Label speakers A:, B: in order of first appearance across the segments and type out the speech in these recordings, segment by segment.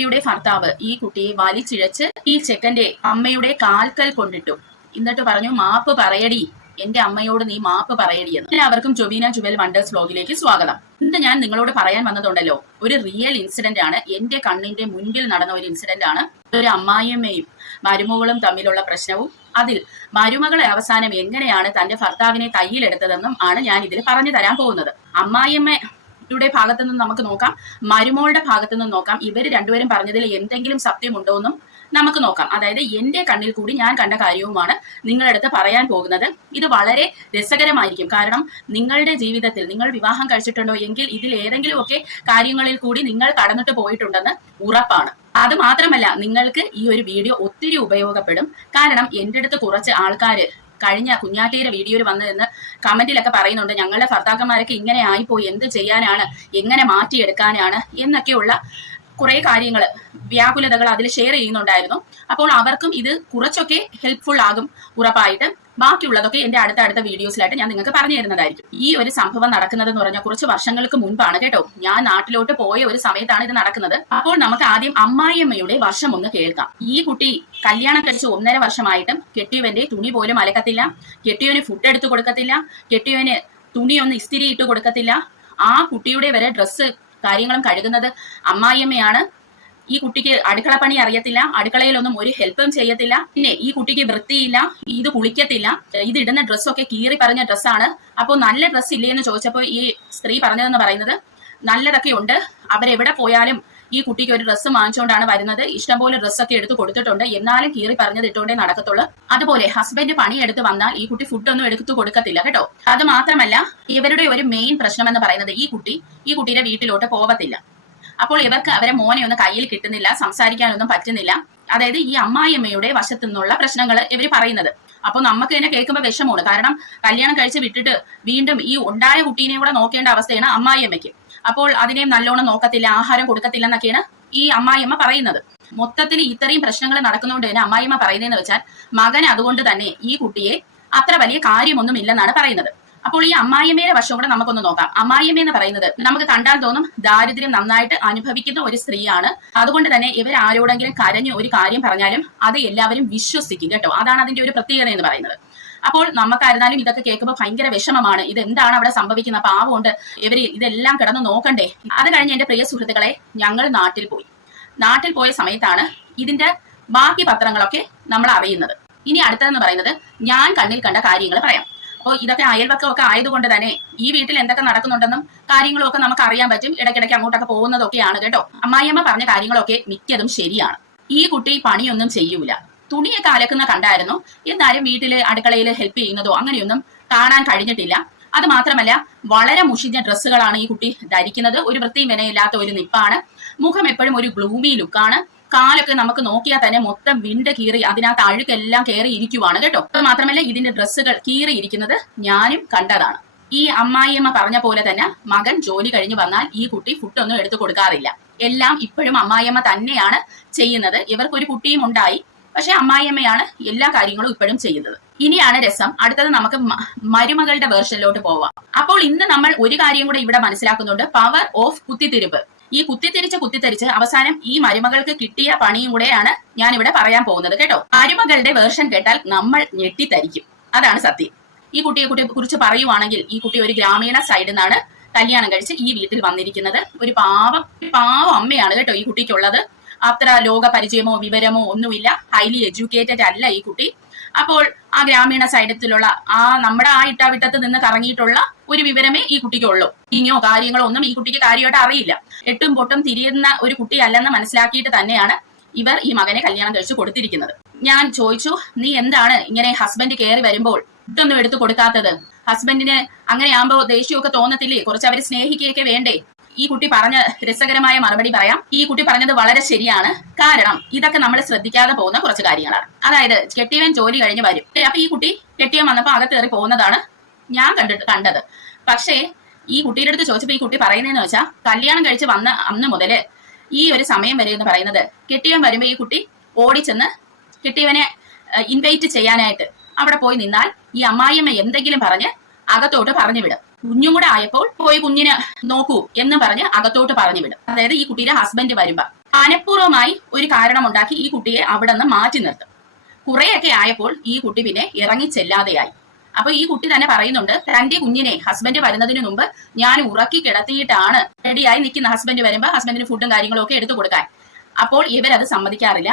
A: കുട്ടിയുടെ ഭർത്താവ് ഈ കുട്ടിയെ വലിച്ചിഴച്ച് ഈ ചെക്കന്റെ അമ്മയുടെ കാൽക്കൽ കൊണ്ടിട്ടു. എന്നിട്ട് പറഞ്ഞു മാപ്പ് പറയടി. എന്റെ അമ്മയോട് നീ മാപ്പ് പറയടി എന്ന്. എല്ലാവർക്കും ജൊബീന ജുവൽ വണ്ടേഴ്സ് വ്ലോഗിലേക്ക് സ്വാഗതം. ഇന്ന് ഞാൻ നിങ്ങളോട് പറയാൻ വന്നതുണ്ടല്ലോ ഒരു റിയൽ ഇൻസിഡന്റ് ആണ്. എന്റെ കണ്ണിന്റെ മുൻപിൽ നടന്ന ഒരു ഇൻസിഡന്റ് ആണ്. ഒരു അമ്മായിയമ്മയും മരുമകളും തമ്മിലുള്ള പ്രശ്നവും. അതിൽ മരുമകളെ അവസാനം എങ്ങനെയാണ് തന്റെ ഭർത്താവിനെ കയ്യിലെടുത്തതെന്നും ആണ് ഞാൻ ഇതിൽ പറഞ്ഞു തരാൻ പോകുന്നത്. അമ്മായിയമ്മ യുടെ ഭാഗത്തു നിന്ന് നമുക്ക് നോക്കാം. മരുമോളുടെ ഭാഗത്തു നിന്ന് നോക്കാം. ഇവർ രണ്ടുപേരും പറഞ്ഞതിൽ എന്തെങ്കിലും സത്യമുണ്ടോ എന്നും നമുക്ക് നോക്കാം. അതായത് എന്റെ കണ്ണിൽ കൂടി ഞാൻ കണ്ട കാര്യവുമാണ് നിങ്ങളടുത്ത് പറയാൻ പോകുന്നത്. ഇത് വളരെ രസകരമായിരിക്കും. കാരണം നിങ്ങളുടെ ജീവിതത്തിൽ നിങ്ങൾ വിവാഹം കഴിച്ചിട്ടുണ്ടോ എങ്കിൽ ഇതിൽ ഏതെങ്കിലുമൊക്കെ കാര്യങ്ങളിൽ കൂടി നിങ്ങൾ കടന്നിട്ട് പോയിട്ടുണ്ടെന്ന് ഉറപ്പാണ്. അത് മാത്രമല്ല നിങ്ങൾക്ക് ഈ ഒരു വീഡിയോ ഒത്തിരി ഉപയോഗപ്പെടും. കാരണം എന്റെ അടുത്ത് കുറച്ച് ആൾക്കാർ കഴിഞ്ഞ കുഞ്ഞാട്ടിയുടെ വീഡിയോയിൽ വന്നതെന്ന് കമന്റിലൊക്കെ പറയുന്നുണ്ട് ഞങ്ങളുടെ ഭർത്താക്കന്മാരൊക്കെ ഇങ്ങനെ ആയിപ്പോയി എന്ത് ചെയ്യാനാണ്? എങ്ങനെ മാറ്റിയെടുക്കാനാണ്? എന്നൊക്കെയുള്ള കുറെ കാര്യങ്ങൾ വ്യാകുലതകൾ അതിൽ ഷെയർ ചെയ്യുന്നുണ്ടായിരുന്നു. അപ്പോൾ അവർക്കും ഇത് കുറച്ചൊക്കെ ഹെൽപ്ഫുൾ ആകും ഉറപ്പായിട്ട്. ബാക്കിയുള്ളതൊക്കെ എന്റെ അടുത്ത അടുത്ത വീഡിയോസിലായിട്ട് ഞാൻ നിങ്ങൾക്ക് പറഞ്ഞു തരുന്നതായിരിക്കും. ഈ ഒരു സംഭവം നടക്കുന്നതെന്ന് പറഞ്ഞാൽ കുറച്ച് വർഷങ്ങൾക്ക് മുൻപാണ് കേട്ടോ. ഞാൻ നാട്ടിലോട്ട് പോയ ഒരു സമയത്താണ് ഇത് നടക്കുന്നത്. അപ്പോൾ നമുക്ക് ആദ്യം അമ്മായിയമ്മയുടെ വർഷം ഒന്ന് കേൾക്കാം. ഈ കുട്ടി കല്യാണം കഴിച്ച് ഒന്നര വർഷമായിട്ടും കെട്ടിയവന്റെ തുണി പോലും അലക്കത്തില്ല. കെട്ടിയവന് ഫുഡ് എടുത്തു കൊടുക്കത്തില്ല. കെട്ടിയവന് തുണിയൊന്ന് ഇസ്തിരി ഇട്ട് കൊടുക്കത്തില്ല. ആ കുട്ടിയുടെ വരെ ഡ്രസ്സ് കാര്യങ്ങളും കഴുകുന്നത് അമ്മായിയമ്മയാണ്. ഈ കുട്ടിക്ക് അടുക്കള പണി അറിയത്തില്ല. അടുക്കളയിലൊന്നും ഒരു ഹെൽപ്പും ചെയ്യത്തില്ല. പിന്നെ ഈ കുട്ടിക്ക് വൃത്തിയില്ല. ഇത് കുളിക്കത്തില്ല. ഇത് ഇടുന്ന ഡ്രസ്സൊക്കെ കീറി പറഞ്ഞ ഡ്രസ്സാണ് അപ്പോൾ നല്ല ഡ്രസ്സ് ഇല്ലേ എന്ന് ചോദിച്ചപ്പോൾ ഈ സ്ത്രീ പറഞ്ഞതെന്ന് പറയുന്നത് നല്ലതൊക്കെ ഉണ്ട്. അവരെവിടെ പോയാലും ഈ കുട്ടിക്ക് ഒരു ഡ്രസ്സ് വാങ്ങിച്ചുകൊണ്ടാണ് വരുന്നത്. ഇഷ്ടംപോലെ ഡ്രസ്സൊക്കെ എടുത്ത് കൊടുത്തിട്ടുണ്ട്. എന്നാലും കീറി പറഞ്ഞത് ഇട്ടുകൊണ്ടേ നടക്കത്തുള്ളൂ. അതുപോലെ ഹസ്ബൻഡ് പണിയെടുത്ത് വന്നാൽ ഈ കുട്ടി ഫുഡൊന്നും എടുത്തു കൊടുക്കത്തില്ല കേട്ടോ. അത് മാത്രമല്ല ഇവരുടെ ഒരു മെയിൻ പ്രശ്നം എന്ന് പറയുന്നത് ഈ കുട്ടി ഈ കുട്ടിയുടെ വീട്ടിലോട്ട് പോവത്തില്ല. അപ്പോൾ ഇവർക്ക് അവരെ മോനെ ഒന്നും കയ്യിൽ കിട്ടുന്നില്ല സംസാരിക്കാനൊന്നും പറ്റുന്നില്ല. അതായത് ഈ അമ്മായിയമ്മയുടെ വശത്തു നിന്നുള്ള പ്രശ്നങ്ങൾ ഇവർ പറയുന്നത്. അപ്പോൾ നമുക്ക് തന്നെ കേൾക്കുമ്പോൾ വിഷമമാണ്. കാരണം കല്യാണം കഴിച്ച് വിട്ടിട്ട് വീണ്ടും ഈ ഉണ്ടായ കുട്ടീനെ കൂടെ നോക്കേണ്ട അവസ്ഥയാണ് അമ്മായിയമ്മയ്ക്ക്. അപ്പോൾ അതിനെയും നല്ലോണം നോക്കത്തില്ല ആഹാരം കൊടുക്കത്തില്ല എന്നൊക്കെയാണ് ഈ അമ്മായിമ്മ പറയുന്നത്. മൊത്തത്തിൽ ഇത്രയും പ്രശ്നങ്ങൾ നടക്കുന്നതുകൊണ്ട് തന്നെ അമ്മായിയമ്മ പറയുന്നതെന്ന് വെച്ചാൽ മകൻ അതുകൊണ്ട് തന്നെ ഈ കുട്ടിയെ അത്ര വലിയ കാര്യമൊന്നും ഇല്ലെന്നാണ് പറയുന്നത്. അപ്പോൾ ഈ അമ്മായിയമ്മയുടെ വശം കൂടെ നമുക്കൊന്ന് നോക്കാം. അമ്മായിമ്മ എന്ന് പറയുന്നത് നമുക്ക് കണ്ടാൽ തോന്നും ദാരിദ്ര്യം നന്നായിട്ട് അനുഭവിക്കുന്ന ഒരു സ്ത്രീയാണ്. അതുകൊണ്ട് തന്നെ ഇവർ ആരോടെങ്കിലും കരഞ്ഞു ഒരു കാര്യം പറഞ്ഞാലും അത് എല്ലാവരും വിശ്വസിക്കും കേട്ടോ. അതാണ് അതിന്റെ ഒരു പ്രത്യേകത എന്ന് പറയുന്നത്. അപ്പോൾ നമുക്കായിരുന്നാലും ഇതൊക്കെ കേൾക്കുമ്പോൾ ഭയങ്കര വിഷമമാണ്. ഇത് എന്താണ് അവിടെ സംഭവിക്കുന്ന പാവമുണ്ട് ഇവർ ഇതെല്ലാം കിടന്ന് നോക്കണ്ടേ? അത് കഴിഞ്ഞ് എന്റെ പ്രിയ സുഹൃത്തുക്കളെ ഞങ്ങൾ നാട്ടിൽ പോയി. നാട്ടിൽ പോയ സമയത്താണ് ഇതിന്റെ ബാക്കി പത്രങ്ങളൊക്കെ നമ്മൾ അറിയുന്നത്. ഇനി അടുത്തതെന്ന് പറയുന്നത് ഞാൻ കണ്ണിൽ കണ്ട കാര്യങ്ങൾ പറയാം. അപ്പോൾ ഇതൊക്കെ അയൽവക്കമൊക്കെ ആയതുകൊണ്ട് തന്നെ ഈ വീട്ടിൽ എന്തൊക്കെ നടക്കുന്നുണ്ടെന്നും കാര്യങ്ങളൊക്കെ നമുക്ക് അറിയാൻ പറ്റും. ഇടയ്ക്കിടയ്ക്ക് അങ്ങോട്ടൊക്കെ പോകുന്നതൊക്കെയാണ് കേട്ടോ. അമ്മായിയമ്മ പറഞ്ഞ കാര്യങ്ങളൊക്കെ മിക്കതും ശരിയാണ്. ഈ കുട്ടി പണിയൊന്നും ചെയ്യൂല. തുണിയൊക്കെ അലക്കുന്ന കണ്ടായിരുന്നു. എന്നാലും വീട്ടിൽ അടുക്കളയിൽ ഹെൽപ്പ് ചെയ്യുന്നതോ അങ്ങനെയൊന്നും കാണാൻ കഴിഞ്ഞിട്ടില്ല. അത് മാത്രമല്ല വളരെ മുഷിഞ്ഞ ഡ്രസ്സുകളാണ് ഈ കുട്ടി ധരിക്കുന്നത്. ഒരു വൃത്തിയും വിനയില്ലാത്ത ഒരു നിപ്പാണ്. മുഖം എപ്പോഴും ഒരു ഗ്ലൂമി ലുക്കാണ് കാലൊക്കെ നമുക്ക് നോക്കിയാൽ തന്നെ മൊത്തം വിണ്ട് കീറി അതിനകത്ത് അഴുക്കെല്ലാം കയറി ഇരിക്കുവാണ് കേട്ടോ. അത് മാത്രമല്ല ഇതിന്റെ ഡ്രസ്സുകൾ കീറി ഇരിക്കുന്നത് ഞാനും കണ്ടതാണ്. ഈ അമ്മായിയമ്മ പറഞ്ഞ പോലെ തന്നെ മകൻ ജോലി കഴിഞ്ഞ് വന്നാൽ ഈ കുട്ടി ഫുഡൊന്നും എടുത്തു കൊടുക്കാറില്ല. എല്ലാം ഇപ്പോഴും അമ്മായിയമ്മ തന്നെയാണ് ചെയ്യുന്നത്. ഇവർക്കൊരു കുട്ടിയും ഉണ്ടായി. പക്ഷെ അമ്മായിയമ്മയാണ് എല്ലാ കാര്യങ്ങളും ഇപ്പോഴും ചെയ്യുന്നത്. ഇനിയാണ് രസം. അടുത്തത് നമുക്ക് മരുമകളുടെ വേർഷനിലോട്ട് പോവാം. അപ്പോൾ ഇന്ന് നമ്മൾ ഒരു കാര്യം കൂടെ ഇവിടെ മനസ്സിലാക്കുന്നുണ്ട്. പവർ ഓഫ് കുത്തിത്തിരിപ്പ്. ഈ കുത്തിത്തിരിച്ച് കുത്തിത്തിരിച്ച് അവസാനം ഈ മരുമകൾക്ക് കിട്ടിയ പണിയും കൂടെയാണ് ഞാൻ ഇവിടെ പറയാൻ പോകുന്നത് കേട്ടോ. മരുമകളുടെ വേർഷൻ കേട്ടാൽ നമ്മൾ ഞെട്ടിത്തരിക്കും. അതാണ് സത്യം. ഈ കുട്ടിയെ കുട്ടിയെ കുറിച്ച് പറയുവാണെങ്കിൽ ഈ കുട്ടി ഒരു ഗ്രാമീണ സൈഡിൽ നിന്നാണ് കല്യാണം കഴിച്ച് ഈ വീട്ടിൽ വന്നിരിക്കുന്നത്. ഒരു പാവം പാവം അമ്മയാണ് കേട്ടോ ഈ കുട്ടിക്കുള്ളത്. അത്ര ലോക പരിചയമോ വിവരമോ ഒന്നുമില്ല. ഹൈലി എഡ്യൂക്കേറ്റഡ് അല്ല ഈ കുട്ടി. അപ്പോൾ ആ ഗ്രാമീണ സൈഡത്തിലുള്ള ആ നമ്മുടെ ആ ഇട്ടാവിട്ടത്ത് നിന്ന് കറങ്ങിയിട്ടുള്ള ഒരു വിവരമേ ഈ കുട്ടിക്കുള്ളൂ ഇനിയോ കാര്യങ്ങളോ ഒന്നും ഈ കുട്ടിക്ക് കാര്യമായിട്ട് അറിയില്ല. എട്ടും പൊട്ടും തിരിയുന്ന ഒരു കുട്ടിയല്ലെന്ന് മനസ്സിലാക്കിയിട്ട് തന്നെയാണ് ഇവർ ഈ മകനെ കല്യാണം കഴിച്ചു കൊടുത്തിരിക്കുന്നത്. ഞാൻ ചോദിച്ചു നീ എന്താണ് ഇങ്ങനെ ഹസ്ബൻഡ് കയറി വരുമ്പോൾ ഫുഡൊന്നും എടുത്തു കൊടുക്കാത്തത്? ഹസ്ബൻഡിന് അങ്ങനെയാകുമ്പോ ദേഷ്യമൊക്കെ തോന്നത്തില്ലേ? കുറച്ച് അവരെ സ്നേഹിക്കുകയൊക്കെ വേണ്ടേ? ഈ കുട്ടി പറഞ്ഞ രസകരമായ മറുപടി പറയാം. ഈ കുട്ടി പറഞ്ഞത് വളരെ ശരിയാണ്. കാരണം ഇതൊക്കെ നമ്മൾ ശ്രദ്ധിക്കാതെ പോകുന്ന കുറച്ച് കാര്യങ്ങളാണ്. അതായത് കെട്ടിയവൻ ജോലി കഴിഞ്ഞ് വരും. അപ്പൊ ഈ കുട്ടി കെട്ടിയവൻ വന്നപ്പോൾ കയറി പോകുന്നതാണ് ഞാൻ കണ്ടിട്ട് കണ്ടത്. പക്ഷേ ഈ കുട്ടിയുടെ അടുത്ത് ചോദിച്ചപ്പോ ഈ കുട്ടി പറയുന്നതെന്ന് വെച്ചാൽ കല്യാണം കഴിച്ച് വന്ന അന്ന് മുതൽ ഈ ഒരു സമയം വരെ എന്ന് പറയുന്നത് കെട്ടിയവൻ വരുമ്പോൾ ഈ കുട്ടി ഓടിച്ചെന്ന് കെട്ടിയവനെ ഇൻവൈറ്റ് ചെയ്യാനായിട്ട് അവിടെ പോയി നിന്നാൽ ഈ അമ്മായിയമ്മ എന്തെങ്കിലും പറഞ്ഞ് അകത്തോട്ട് പറഞ്ഞു വിടും കുഞ്ഞും കൂടെ ആയപ്പോൾ പോയി കുഞ്ഞിനെ നോക്കൂ എന്ന് പറഞ്ഞ് അകത്തോട്ട് പറഞ്ഞു വിടും. അതായത് ഈ കുട്ടിയുടെ ഹസ്ബൻഡ് വരുമ്പോ. മനഃപൂർവമായി ഒരു കാരണമുണ്ടാക്കി ഈ കുട്ടിയെ അവിടെ നിന്ന് മാറ്റി നിർത്തും. കുറെയൊക്കെ ആയപ്പോൾ ഈ കുട്ടി പിന്നെ ഇറങ്ങി ചെല്ലാതെയായി. അപ്പൊ ഈ കുട്ടി തന്നെ പറയുന്നുണ്ട് തന്റെ കുഞ്ഞിനെ ഹസ്ബൻഡ് വരുന്നതിന് മുമ്പ് ഞാൻ ഉറക്കി കിടത്തിയിട്ടാണ് റെഡിയായി നിൽക്കുന്ന ഹസ്ബൻഡ് വരുമ്പോ ഹസ്ബൻഡിന് ഫുഡും കാര്യങ്ങളും ഒക്കെ എടുത്തു കൊടുക്കാൻ. അപ്പോൾ ഇവരത് സമ്മതിക്കാറില്ല.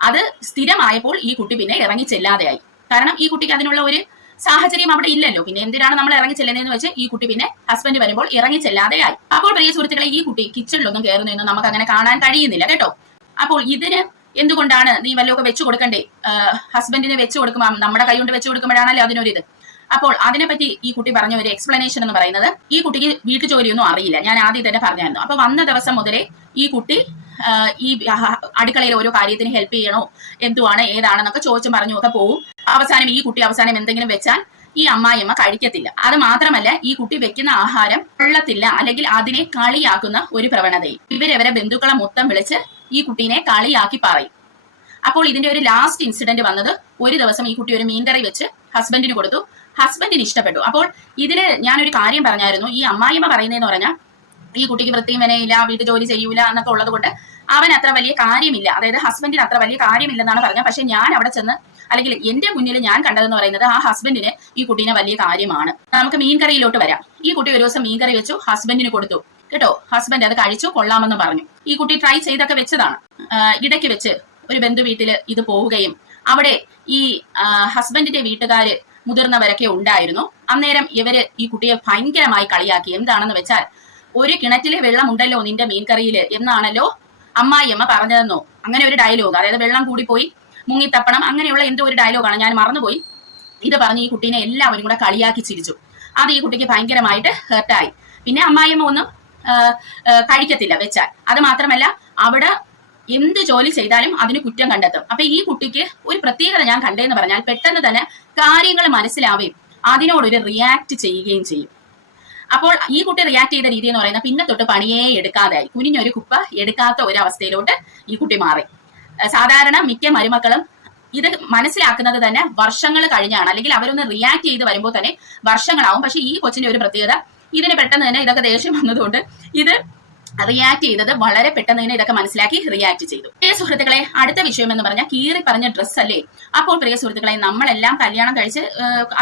A: അത് സ്ഥിരമായപ്പോൾ ഈ കുട്ടി പിന്നെ ഇറങ്ങി ചെല്ലാതെയായി. കാരണം ഈ കുട്ടിക്ക് അതിനുള്ള ഒരു സാഹചര്യം അവിടെ ഇല്ലല്ലോ. പിന്നെ എന്തിനാണ് നമ്മൾ ഇറങ്ങി ചെല്ലുന്നതെന്ന് വെച്ച് ഈ കുട്ടി പിന്നെ ഹസ്ബൻഡ് വരുമ്പോൾ ഇറങ്ങി ചെല്ലാതെയായി അപ്പോൾ പ്രിയ സുഹൃത്തുക്കളെ ഈ കുട്ടി കിച്ചണിലൊന്നും കയറുന്നു എന്ന് നമുക്ക് അങ്ങനെ കാണാൻ കഴിയുന്നില്ല കേട്ടോ. അപ്പോൾ ഇതിന് എന്തുകൊണ്ടാണ് നീ വല്ലതൊക്കെ വെച്ചു കൊടുക്കണ്ടേ? ഹസ്ബൻഡിന് വെച്ചു കൊടുക്കുമ്പോൾ നമ്മുടെ കൈ കൊണ്ട് വെച്ചു കൊടുക്കുമ്പോഴാണല്ലോ അതിനൊരിത്. അപ്പോൾ അതിനെപ്പറ്റി ഈ കുട്ടി പറഞ്ഞ ഒരു എക്സ്പ്ലനേഷൻ എന്ന് പറയുന്നത് ഈ കുട്ടിക്ക് വീട്ടു ജോലിയൊന്നും അറിയില്ല. ഞാൻ ആദ്യം തന്നെ പറഞ്ഞായിരുന്നു. അപ്പൊ വന്ന ദിവസം മുതലേ ഈ കുട്ടി ഈ അടുക്കളയിൽ ഓരോ കാര്യത്തിന് ഹെൽപ്പ് ചെയ്യണോ? എന്തുവാണ്? ഏതാണെന്നൊക്കെ ചോദിച്ചും പറഞ്ഞു ഒക്കെ പോവും. അവസാനം ഈ കുട്ടി അവസാനം എന്തെങ്കിലും വെച്ചാൽ ഈ അമ്മായിയമ്മ കഴിക്കത്തില്ല. അത് മാത്രമല്ല ഈ കുട്ടി വെക്കുന്ന ആഹാരം കൊള്ളത്തില്ല. അല്ലെങ്കിൽ അതിനെ കളിയാക്കുന്ന ഒരു പ്രവണതയും ഇവരവരെ ബന്ധുക്കളെ മൊത്തം വിളിച്ച് ഈ കുട്ടീനെ കളിയാക്കി പറയും. അപ്പോൾ ഇതിന്റെ ഒരു ലാസ്റ്റ് ഇൻസിഡന്റ് വന്നത് ഒരു ദിവസം ഈ കുട്ടി ഒരു മീൻകറി വെച്ച് ഹസ്ബൻഡിന് കൊടുത്തു. ഹസ്ബൻഡിന് ഇഷ്ടപ്പെട്ടു. അപ്പോൾ ഇതിൽ ഞാനൊരു കാര്യം പറഞ്ഞായിരുന്നു. ഈ അമ്മായിമ്മ പറയുന്നതെന്ന് പറഞ്ഞാൽ ഈ കുട്ടിക്ക് വൃത്തിയും വിനയില്ല വീട്ടു ജോലി ചെയ്യൂല എന്നൊക്കെ ഉള്ളത് കൊണ്ട് അവൻ അത്ര വലിയ കാര്യമില്ല. അതായത് ഹസ്ബൻഡിന് അത്ര വലിയ കാര്യമില്ലെന്നാണ് പറഞ്ഞത്. പക്ഷെ ഞാൻ അവിടെ ചെന്ന് അല്ലെങ്കിൽ എന്റെ മുന്നിൽ ഞാൻ കണ്ടതെന്ന് പറയുന്നത് ആ ഹസ്ബൻഡിന് ഈ കുട്ടീനെ വലിയ കാര്യമാണ്. നമുക്ക് മീൻകറിയിലോട്ട് വരാം. ഈ കുട്ടി ഒരു ദിവസം മീൻകറി വെച്ചു ഹസ്ബൻഡിന് കൊടുത്തു. കേട്ടോ? ഹസ്ബൻഡ് അത് കഴിച്ചു കൊള്ളാമെന്ന് പറഞ്ഞു. ഈ കുട്ടി ട്രൈ ചെയ്തൊക്കെ വെച്ചതാണ്. ഇടയ്ക്ക് വെച്ച് ഒരു ബന്ധു വീട്ടിൽ ഇത് പോവുകയും അവിടെ ഈ ഹസ്ബൻഡിന്റെ വീട്ടുകാര് മുതിർന്നവരൊക്കെ ഉണ്ടായിരുന്നു. അന്നേരം ഇവർ ഈ കുട്ടിയെ ഭയങ്കരമായി കളിയാക്കി. എന്താണെന്ന് വെച്ചാൽ ഒരു കിണറ്റിലെ വെള്ളം ഉണ്ടല്ലോ നിന്റെ മീൻകറിയിൽ എന്നാണല്ലോ അമ്മായിയമ്മ പറഞ്ഞതെന്നോ? അങ്ങനെ ഒരു ഡയലോഗ് അതായത് വെള്ളം കൂടിപ്പോയി. മുങ്ങിത്തപ്പണം അങ്ങനെയുള്ള എന്തോ ഒരു ഡയലോഗാണ് ഞാൻ മറന്നുപോയി. ഇത് പറഞ്ഞ് ഈ കുട്ടീനെ എല്ലാവരും കൂടെ കളിയാക്കി ചിരിച്ചു. അത് ഈ കുട്ടിക്ക് ഭയങ്കരമായിട്ട് ഹേർട്ടായി പിന്നെ അമ്മായിയമ്മ ഒന്നും കഴിക്കത്തില്ല വെച്ചാൽ. അത് മാത്രമല്ല അവിടെ എന്ത് ജോലി ചെയ്താലും അതിന് കുറ്റം കണ്ടെത്തും. അപ്പൊ ഈ കുട്ടിക്ക് ഒരു പ്രത്യേകത ഞാൻ കണ്ടതെന്ന് പറഞ്ഞാൽ പെട്ടെന്ന് തന്നെ കാര്യങ്ങൾ മനസ്സിലാവുകയും അതിനോടൊരു റിയാക്ട് ചെയ്യുകയും ചെയ്യും. അപ്പോൾ ഈ കുട്ടി റിയാക്ട് ചെയ്ത രീതി എന്ന് പറയുന്നത് പിന്നെ തൊട്ട് പണിയേ എടുക്കാതായി കുനിഞ്ഞൊരു കുപ്പ എടുക്കാത്ത ഒരു അവസ്ഥയിലോട്ട് ഈ കുട്ടി മാറി. സാധാരണ മിക്ക മരുമക്കളും ഇത് മനസ്സിലാക്കുന്നത് തന്നെ വർഷങ്ങൾ കഴിഞ്ഞാണ്. അല്ലെങ്കിൽ അവരൊന്ന് റിയാക്ട് ചെയ്ത് വരുമ്പോൾ തന്നെ വർഷങ്ങളാവും. പക്ഷെ ഈ കൊച്ചിന്റെ ഒരു പ്രത്യേകത ഇതിന് പെട്ടെന്ന് തന്നെ ഇതൊക്കെ ദേഷ്യം വന്നതുകൊണ്ട് ഇത് റിയാക്ട് ചെയ്തത് വളരെ പെട്ടെന്ന് തന്നെ ഇതൊക്കെ മനസ്സിലാക്കി റിയാക്ട് ചെയ്തു. പ്രിയ സുഹൃത്തുക്കളെ അടുത്ത വിഷയം എന്ന് പറഞ്ഞാൽ കീറി പറഞ്ഞ ഡ്രസ്സ് അല്ലേ? അപ്പോൾ പ്രിയ സുഹൃത്തുക്കളെ നമ്മളെല്ലാം കല്യാണം കഴിച്ച്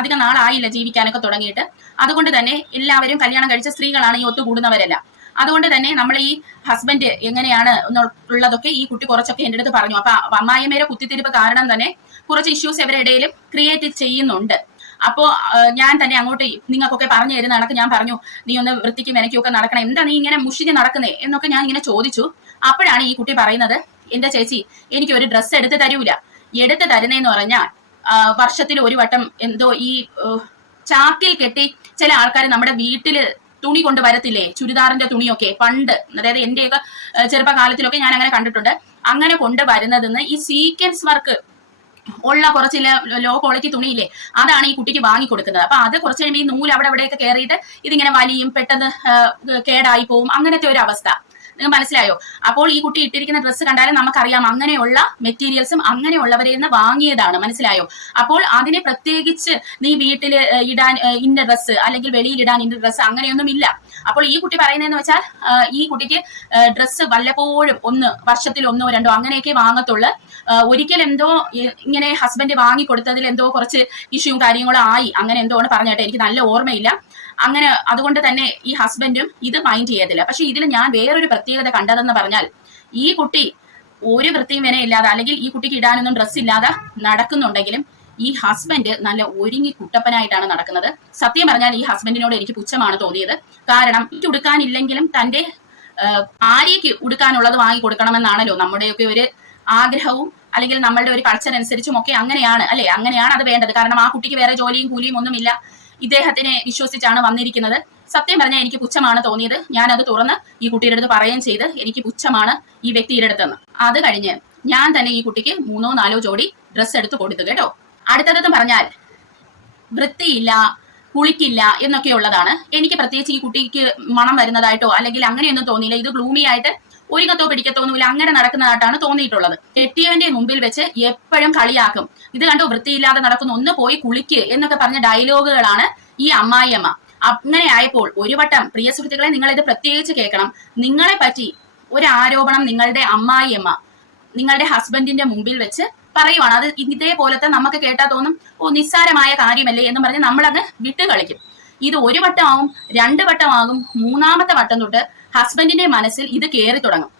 A: അധികം നാളായില്ല ജീവിക്കാനൊക്കെ തുടങ്ങിയിട്ട്. അതുകൊണ്ട് തന്നെ എല്ലാവരും കല്യാണം കഴിച്ച സ്ത്രീകളാണ് ഈ ഒത്തുകൂടുന്നവരെല്ലാം. അതുകൊണ്ട് തന്നെ നമ്മൾ ഈ ഹസ്ബൻഡ് എങ്ങനെയാണ് ഉള്ളതൊക്കെ ഈ കുട്ടി കുറച്ചൊക്കെ എന്റെ അടുത്ത് പറഞ്ഞു. അപ്പൊ അമ്മായിമേരെ കുത്തിത്തിരിപ്പ് കാരണം തന്നെ കുറച്ച് ഇഷ്യൂസ് ഇവരുടെ ഇടയിലും ക്രിയേറ്റ് ചെയ്യുന്നുണ്ട്. അപ്പോ ഞാൻ തന്നെ അങ്ങോട്ട് നിങ്ങൾക്കൊക്കെ പറഞ്ഞു തരുന്ന കണക്ക് ഞാൻ പറഞ്ഞു. നീ ഒന്ന് വൃത്തിക്കും മെനക്കൊക്കെ നടക്കണം. എന്താ നീ ഇങ്ങനെ മുഷിഞ്ഞ് നടക്കുന്നേ? എന്നൊക്കെ ഞാൻ ഇങ്ങനെ ചോദിച്ചു. അപ്പോഴാണ് ഈ കുട്ടി പറയുന്നത് എന്റെ ചേച്ചി എനിക്ക് ഒരു ഡ്രസ്സ് എടുത്ത് തരൂല. എടുത്ത് തരുന്നതെന്ന് പറഞ്ഞാൽ വർഷത്തിൽ ഒരു വട്ടം എന്തോ ഈ ചാക്കിൽ കെട്ടി ചില ആൾക്കാർ നമ്മുടെ വീട്ടിൽ തുണി കൊണ്ട് വരത്തില്ലേ? ചുരിദാറിന്റെ തുണിയൊക്കെ പണ്ട് അതായത് എന്റെയൊക്കെ ചെറുപ്പകാലത്തിലൊക്കെ ഞാൻ അങ്ങനെ കണ്ടിട്ടുണ്ട്. അങ്ങനെ കൊണ്ട് വരുന്നതെന്ന് ഈ സീക്വൻസ് വർക്ക് ഉള്ള കുറച്ച് ലോ ക്വാളിറ്റി തുണിയില്ലേ അതാണ് ഈ കുട്ടിക്ക് വാങ്ങി കൊടുക്കുന്നത് അപ്പൊ അത് കുറച്ച് കഴിയുമ്പോൾ ഈ നൂൽ അവിടെ ഇവിടെയൊക്കെ കയറിയിട്ട് ഇതിങ്ങനെ വലിയും പെട്ടെന്ന് കേടായി പോവും. അങ്ങനത്തെ ഒരു അവസ്ഥ. നിങ്ങൾക്ക് മനസ്സിലായോ? അപ്പോൾ ഈ കുട്ടി ഇട്ടിരിക്കുന്ന ഡ്രസ്സ് കണ്ടാലും നമുക്കറിയാം അങ്ങനെയുള്ള മെറ്റീരിയൽസും അങ്ങനെയുള്ളവരിൽ നിന്ന് വാങ്ങിയതാണ്. മനസ്സിലായോ? അപ്പോൾ അതിനെ പ്രത്യേകിച്ച് നീ വീട്ടിൽ ഇടാൻ ഇന്ന ഡ്രസ്സ് അല്ലെങ്കിൽ വെളിയിൽ ഇടാൻ ഇന്ന ഡ്രസ്സ് അങ്ങനെയൊന്നും ഇല്ല. അപ്പോൾ ഈ കുട്ടി പറയുന്നതെന്ന് വെച്ചാൽ ഈ കുട്ടിക്ക് ഡ്രസ്സ് വല്ലപ്പോഴും ഒന്ന് വർഷത്തിൽ ഒന്നോ രണ്ടോ അങ്ങനെയൊക്കെ വാങ്ങത്തുള്ളൂ. ഒരിക്കൽ എന്തോ ഇങ്ങനെ ഹസ്ബൻഡ് വാങ്ങി കൊടുത്തതിൽ എന്തോ കുറച്ച് ഇഷ്യൂ കാര്യങ്ങളോ ആയി. അങ്ങനെ എന്തോ ആണ് പറഞ്ഞിട്ട്. എനിക്ക് നല്ല ഓർമ്മയില്ല. അങ്ങനെ അതുകൊണ്ട് തന്നെ ഈ ഹസ്ബൻഡും ഇത് മൈൻഡ് ചെയ്യത്തില്ല. പക്ഷെ ഇതിൽ ഞാൻ വേറൊരു പ്രത്യേകത കണ്ടതെന്ന് പറഞ്ഞാൽ ഈ കുട്ടി ഒരു വൃത്തിയും വരെ ഇല്ലാതെ അല്ലെങ്കിൽ ഈ കുട്ടിക്ക് ഇടാനൊന്നും ഡ്രസ്സ് ഇല്ലാതെ നടക്കുന്നുണ്ടെങ്കിലും ഈ ഹസ്ബൻഡ് നല്ല ഒരുങ്ങി കുട്ടപ്പനായിട്ടാണ് നടക്കുന്നത്. സത്യം പറഞ്ഞാൽ ഈ ഹസ്ബൻഡിനോട് എനിക്ക് പുച്ഛമാണ് തോന്നിയത്. കാരണം ഉടുക്കാനില്ലെങ്കിലും തന്റെ ഭാര്യയ്ക്ക് ഉടുക്കാനുള്ളത് വാങ്ങി കൊടുക്കണമെന്നാണല്ലോ നമ്മുടെയൊക്കെ ഒരു ആഗ്രഹവും അല്ലെങ്കിൽ നമ്മളുടെ ഒരു കൾച്ചർ അനുസരിച്ചും ഒക്കെ അങ്ങനെയാണ്. അല്ലെ? അങ്ങനെയാണ് അത് വേണ്ടത്. കാരണം ആ കുട്ടിക്ക് വേറെ ജോലിയും കൂലിയും ഒന്നുമില്ല. ഇദ്ദേഹത്തിനെ വിശ്വസിച്ചാണ് വന്നിരിക്കുന്നത്. സത്യം പറഞ്ഞാൽ എനിക്ക് പുച്ഛമാണ് തോന്നിയത്. ഞാൻ അത് തുറന്ന് ഈ കുട്ടിയുടെ അടുത്ത് പറയുകയും ചെയ്ത് എനിക്ക് പുച്ഛമാണ് ഈ വ്യക്തിയുടെ അടുത്തെന്ന് അത് കഴിഞ്ഞ് ഞാൻ തന്നെ ഈ കുട്ടിക്ക് മൂന്നോ നാലോ ജോഡി ഡ്രസ്സ് എടുത്ത് കൊടുത്തു കേട്ടോ. അടുത്തതെന്ന് പറഞ്ഞാൽ വൃത്തിയില്ല കുളിക്കില്ല എന്നൊക്കെ ഉള്ളതാണ്. എനിക്ക് പ്രത്യേകിച്ച് ഈ കുട്ടിക്ക് മണം വരുന്നതായിട്ടോ അല്ലെങ്കിൽ അങ്ങനെയൊന്നും തോന്നിയില്ല. ഇത് ഗ്ലൂമി ആയിട്ട് ഒരുങ്ങത്തോ പിടിക്കത്തോന്നുമില്ല അങ്ങനെ നടക്കുന്നതായിട്ടാണ് തോന്നിയിട്ടുള്ളത്. കെട്ടിയവന്റെ മുമ്പിൽ വെച്ച് എപ്പോഴും കളിയാക്കും. ഇത് കണ്ടോ? വൃത്തിയില്ലാതെ നടക്കുന്നു. ഒന്ന് പോയി കുളിക്ക് എന്നൊക്കെ പറഞ്ഞ ഡയലോഗുകളാണ് ഈ അമ്മായിയമ്മ. അങ്ങനെ ആയപ്പോൾ ഒരു വട്ടം പ്രിയ സുഹൃത്തുക്കളെ നിങ്ങൾ ഇത് പ്രത്യേകിച്ച് കേൾക്കണം. നിങ്ങളെ പറ്റി ഒരു ആരോപണം നിങ്ങളുടെ അമ്മായിയമ്മ നിങ്ങളുടെ ഹസ്ബൻഡിന്റെ മുമ്പിൽ വെച്ച് പറയുവാണ്. അത് ഇതേപോലത്തെ നമുക്ക് കേട്ടാ തോന്നും ഓ നിസ്സാരമായ കാര്യമല്ലേ? എന്ന് പറഞ്ഞ് നമ്മളങ്ങ് വിട്ട് കളിക്കും. ഇത് ഒരു വട്ടമാവും രണ്ട് വട്ടമാകും മൂന്നാമത്തെ വട്ടം തൊട്ട് ഹസ്ബൻഡിന്റെ മനസ്സിൽ ഇത് കയറി തുടങ്ങും.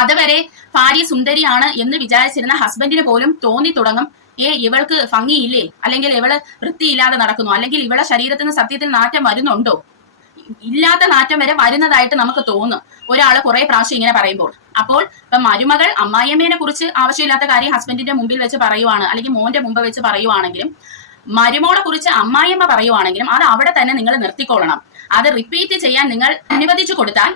A: അതുവരെ ഭാര്യ സുന്ദരിയാണ് എന്ന് വിചാരിച്ചിരുന്ന ഹസ്ബൻഡിന് പോലും തോന്നി തുടങ്ങും. ഏ ഇവൾക്ക് ഭംഗിയില്ലേ? അല്ലെങ്കിൽ ഇവൾ വൃത്തിയില്ലാതെ നടക്കുന്നു? അല്ലെങ്കിൽ ഇവളെ ശരീരത്തിന് സത്യത്തിൽ നാറ്റം വരുന്നുണ്ടോ? ഇല്ലാത്ത നാറ്റം വരെ വരുന്നതായിട്ട് നമുക്ക് തോന്നും. ഒരാൾ കുറെ പ്രാവശ്യം ഇങ്ങനെ പറയുമ്പോൾ. അപ്പോൾ ഇപ്പൊ മരുമകൾ അമ്മായിയമ്മേനെ കുറിച്ച് ആവശ്യമില്ലാത്ത കാര്യം ഹസ്ബൻഡിന്റെ മുമ്പിൽ വെച്ച് പറയുവാണ്. അല്ലെങ്കിൽ മോന്റെ മുമ്പ് വെച്ച് പറയുവാണെങ്കിലും മരുമോളെ കുറിച്ച് അമ്മായിയമ്മ പറയുവാണെങ്കിലും അത് അവിടെ തന്നെ നിങ്ങൾ നിർത്തിക്കൊള്ളണം. അത് റിപ്പീറ്റ് ചെയ്യാൻ നിങ്ങൾ അനുവദിച്ചു കൊടുത്താൽ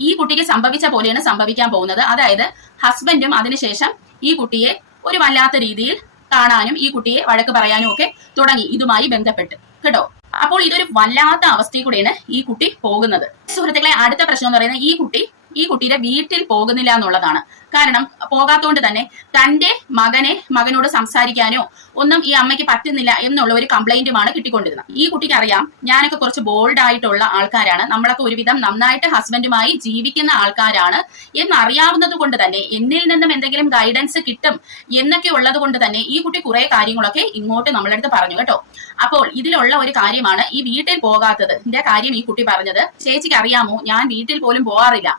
A: ഈ കുട്ടിക്ക് സംഭവിച്ച പോലെയാണ് സംഭവിക്കാൻ പോകുന്നത്. അതായത് ഹസ്ബൻഡും അതിനുശേഷം ഈ കുട്ടിയെ ഒരു വല്ലാത്ത രീതിയിൽ കാണാനും ഈ കുട്ടിയെ വഴക്ക് പറയാനും ഒക്കെ തുടങ്ങി. ഇതുമായി ബന്ധപ്പെട്ട്. കേട്ടോ? അപ്പോൾ ഇതൊരു വല്ലാത്ത അവസ്ഥയിൽ കൂടെയാണ് ഈ കുട്ടി പോകുന്നത്. സുഹൃത്തുക്കളെ അടുത്ത പ്രശ്നം എന്ന് പറയുന്നത് ഈ കുട്ടി ഈ കുട്ടിയുടെ വീട്ടിൽ പോകുന്നില്ല എന്നുള്ളതാണ്. കാരണം പോകാത്തോണ്ട് തന്നെ തന്റെ മകനെ മകനോട് സംസാരിക്കാനോ ഒന്നും ഈ അമ്മയ്ക്ക് പറ്റുന്നില്ല എന്നുള്ള ഒരു കംപ്ലൈന്റുമാണ് കിട്ടിക്കൊണ്ടിരുന്നത്. ഈ കുട്ടിക്ക് അറിയാം ഞാനൊക്കെ കുറച്ച് ബോൾഡ് ആയിട്ടുള്ള ആൾക്കാരാണ്. നമ്മളൊക്കെ ഒരുവിധം നന്നായിട്ട് ഹസ്ബൻഡുമായി ജീവിക്കുന്ന ആൾക്കാരാണ് എന്നറിയാവുന്നത് കൊണ്ട് തന്നെ എന്നിൽ നിന്നും എന്തെങ്കിലും ഗൈഡൻസ് കിട്ടും എന്നൊക്കെ ഉള്ളത് കൊണ്ട് തന്നെ ഈ കുട്ടി കുറെ കാര്യങ്ങളൊക്കെ ഇങ്ങോട്ട് നമ്മളെടുത്ത് പറഞ്ഞു കേട്ടോ. അപ്പോൾ ഇതിലുള്ള ഒരു കാര്യമാണ് ഈ വീട്ടിൽ പോകാത്തത്. എന്റെ കാര്യം ഈ കുട്ടി പറഞ്ഞത് ചേച്ചിക്ക് അറിയാമോ? ഞാൻ വീട്ടിൽ പോലും പോകാറില്ല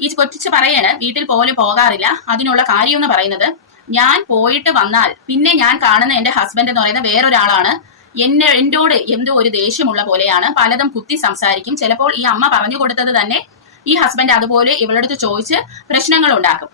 A: ഈ കൊച്ചിച്ച് പറയാണ് വീട്ടിൽ പോലും പോകാറില്ല. അതിനുള്ള കാര്യം എന്ന് പറയുന്നത് ഞാൻ പോയിട്ട് വന്നാൽ പിന്നെ ഞാൻ കാണുന്ന എന്റെ ഹസ്ബൻഡ് എന്ന് പറയുന്ന വേറൊരാളാണ്. എന്നെ എന്നോട് എന്തോ ഒരു ദേഷ്യമുള്ള പോലെയാണ്. പലതും കുത്തി സംസാരിക്കും. ചിലപ്പോൾ ഈ അമ്മ പറഞ്ഞു കൊടുത്തത് തന്നെ ഈ ഹസ്ബൻഡ് അതുപോലെ ഇവളടുത്ത് ചോദിച്ച് പ്രശ്നങ്ങൾ ഉണ്ടാക്കും.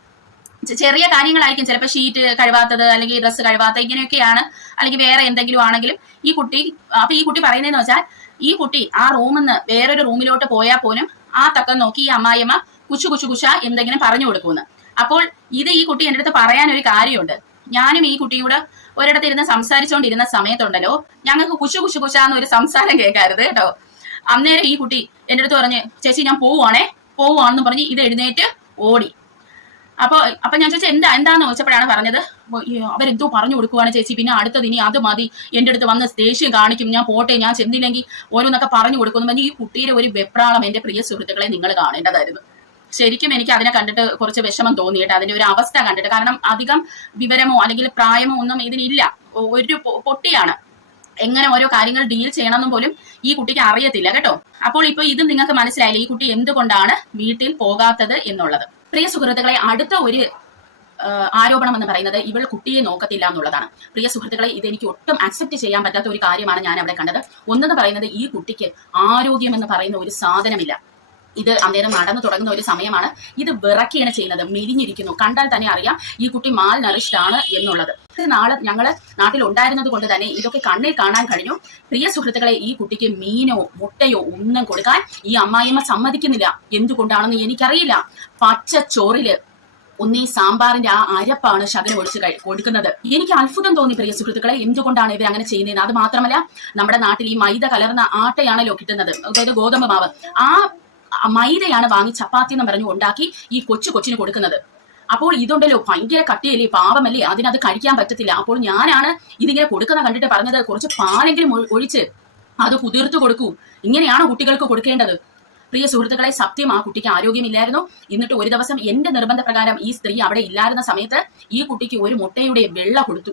A: ചെറിയ കാര്യങ്ങളായിരിക്കും. ചിലപ്പോൾ ഷീറ്റ് കഴിവാത്തത് അല്ലെങ്കിൽ ഡ്രസ്സ് കഴിവാത്ത ഇങ്ങനെയൊക്കെയാണ്. അല്ലെങ്കിൽ വേറെ എന്തെങ്കിലും ആണെങ്കിലും ഈ കുട്ടി അപ്പൊ ഈ കുട്ടി പറയുന്നതെന്ന് വെച്ചാൽ ഈ കുട്ടി ആ റൂമിൽ നിന്ന് വേറൊരു റൂമിലോട്ട് പോയാൽ പോലും ആ തക്കം നോക്കി ഈ അമ്മായിയമ്മ കുശു കുശു കുശ എന്തെങ്കിലും പറഞ്ഞു കൊടുക്കുമെന്ന്. അപ്പോൾ ഇത് ഈ കുട്ടി എന്റെ അടുത്ത് പറയാൻ ഒരു കാര്യമുണ്ട്. ഞാനും ഈ കുട്ടിയോട് ഒരിടത്ത് ഇരുന്ന് സംസാരിച്ചുകൊണ്ടിരുന്ന സമയത്തുണ്ടല്ലോ ഞങ്ങൾക്ക് കുശു കുശു കുശ എന്നൊരു സംസാരം കേൾക്കരുത് കേട്ടോ. അന്നേരം ഈ കുട്ടി എന്റെ അടുത്ത് പറഞ്ഞ് ചേച്ചി ഞാൻ പോവുകയാണേ പോവുകയാണെന്ന് പറഞ്ഞ് ഇത് എഴുന്നേറ്റ് ഓടി. അപ്പൊ അപ്പൊ ഞാൻ ചോദിച്ചാൽ എന്താ എന്താന്ന്? ചോദിച്ചപ്പോഴാണ് പറഞ്ഞത് "ഓ, അവരെന്തോ പറഞ്ഞു കൊടുക്കുവാണ് ചേച്ചി പിന്നെ അടുത്തത് ഇനി അത് മതി എന്റെ അടുത്ത് വന്ന് ദേഷ്യം കാണിക്കും ഞാൻ പോട്ടെ ഞാൻ ചെന്നില്ലെങ്കിൽ ഓരോന്നൊക്കെ പറഞ്ഞു കൊടുക്കുന്നു പറഞ്ഞ് ഈ കുട്ടിയുടെ ഒരു വെപ്രാളം എന്റെ പ്രിയ സുഹൃത്തുക്കളെ നിങ്ങൾ കാണേണ്ടതായിരുന്നു. ശരിക്കും എനിക്ക് അതിനെ കണ്ടിട്ട് കുറച്ച് വിഷമം തോന്നിയിട്ട് അതിന്റെ ഒരു അവസ്ഥ കണ്ടിട്ട്. കാരണം അധികം വിവരമോ അല്ലെങ്കിൽ പ്രായമോ ഒന്നും ഇതിനില്ല. ഒരു പൊട്ടിയാണ്. എങ്ങനെ ഓരോ കാര്യങ്ങൾ ഡീൽ ചെയ്യണമെന്നും പോലും ഈ കുട്ടിക്ക് അറിയത്തില്ല കേട്ടോ. അപ്പോൾ ഇപ്പൊ ഇത് നിങ്ങൾക്ക് മനസ്സിലായില്ല? ഈ കുട്ടി എന്തുകൊണ്ടാണ് വീട്ടിൽ പോകാത്തത് എന്നുള്ളത്? പ്രിയ സുഹൃത്തുക്കളെ അടുത്ത ഒരു ആരോപണം എന്ന് പറയുന്നത് ഇവൾ കുട്ടിയെ നോക്കത്തില്ല എന്നുള്ളതാണ്. പ്രിയ സുഹൃത്തുക്കളെ ഇത് എനിക്ക് ഒട്ടും അക്സെപ്റ്റ് ചെയ്യാൻ പറ്റാത്ത ഒരു കാര്യമാണ് ഞാൻ അവിടെ കണ്ടത്. ഒന്നെന്ന് പറയുന്നത് ഈ കുട്ടിക്ക് ആരോഗ്യം എന്ന് പറയുന്ന ഒരു സാധനമില്ല. ഇത് അന്നേരം നടന്നു തുടങ്ങുന്ന ഒരു സമയമാണ്. ഇത് വിറക്കുകയാണ് ചെയ്യുന്നത്. മെലിഞ്ഞിരിക്കുന്നു കണ്ടാൽ തന്നെ അറിയാം ഈ കുട്ടി മാൽ നറിഷ്ഡ് ആണ് എന്നുള്ളത്. നാളെ ഞങ്ങൾ നാട്ടിൽ ഉണ്ടായിരുന്നത് കൊണ്ട് തന്നെ ഇതൊക്കെ കണ്ണിൽ കാണാൻ കഴിഞ്ഞു. പ്രിയ സുഹൃത്തുക്കളെ ഈ കുട്ടിക്ക് മീനോ മുട്ടയോ ഒന്നും കൊടുക്കാൻ ഈ അമ്മായിമ്മ സമ്മതിക്കുന്നില്ല. എന്തുകൊണ്ടാണെന്ന് എനിക്കറിയില്ല. പച്ച ചോറിൽ ഒന്നീ സാമ്പാറിന്റെ ആ അരപ്പാണ് ശകലം ഒഴിച്ച് കൊടുക്കുന്നത്. എനിക്ക് അത്ഭുതം തോന്നി പ്രിയ സുഹൃത്തുക്കളെ എന്തുകൊണ്ടാണ് ഇവർ അങ്ങനെ ചെയ്യുന്നത് അത് മാത്രമല്ല നമ്മുടെ നാട്ടിൽ ഈ മൈദ കലർന്ന ആട്ടയാണല്ലോ കിട്ടുന്നത്. അതായത് ഗോതമ്പ് മാവ്. ആ മൈദയാണ് വാങ്ങി ചപ്പാത്തി എന്ന് പറഞ്ഞു ഉണ്ടാക്കി ഈ കൊച്ചു കൊച്ചിന് കൊടുക്കുന്നത്. അപ്പോൾ ഇതുണ്ടല്ലോ ഭയങ്കര കട്ടിയല്ലേ പാവമല്ലേ അതിനത് കഴിക്കാൻ പറ്റത്തില്ല. അപ്പോൾ ഞാനാണ് ഇതിങ്ങനെ കൊടുക്കുന്ന കണ്ടിട്ട് പറഞ്ഞത് കുറച്ച് പാലെങ്കിലും ഒഴിച്ച് അത് കുതിർത്ത് കൊടുക്കൂ. ഇങ്ങനെയാണോ കുട്ടികൾക്ക് കൊടുക്കേണ്ടത്? പ്രിയ സുഹൃത്തുക്കളെ സത്യം ആ കുട്ടിക്ക് ആരോഗ്യമില്ലായിരുന്നു. എന്നിട്ട് ഒരു ദിവസം എന്റെ നിർബന്ധ പ്രകാരം ഈ സ്ത്രീ അവിടെ ഇല്ലായിരുന്ന സമയത്ത് ഈ കുട്ടിക്ക് ഒരു മുട്ടയുടെ വെള്ള കൊടുത്തു.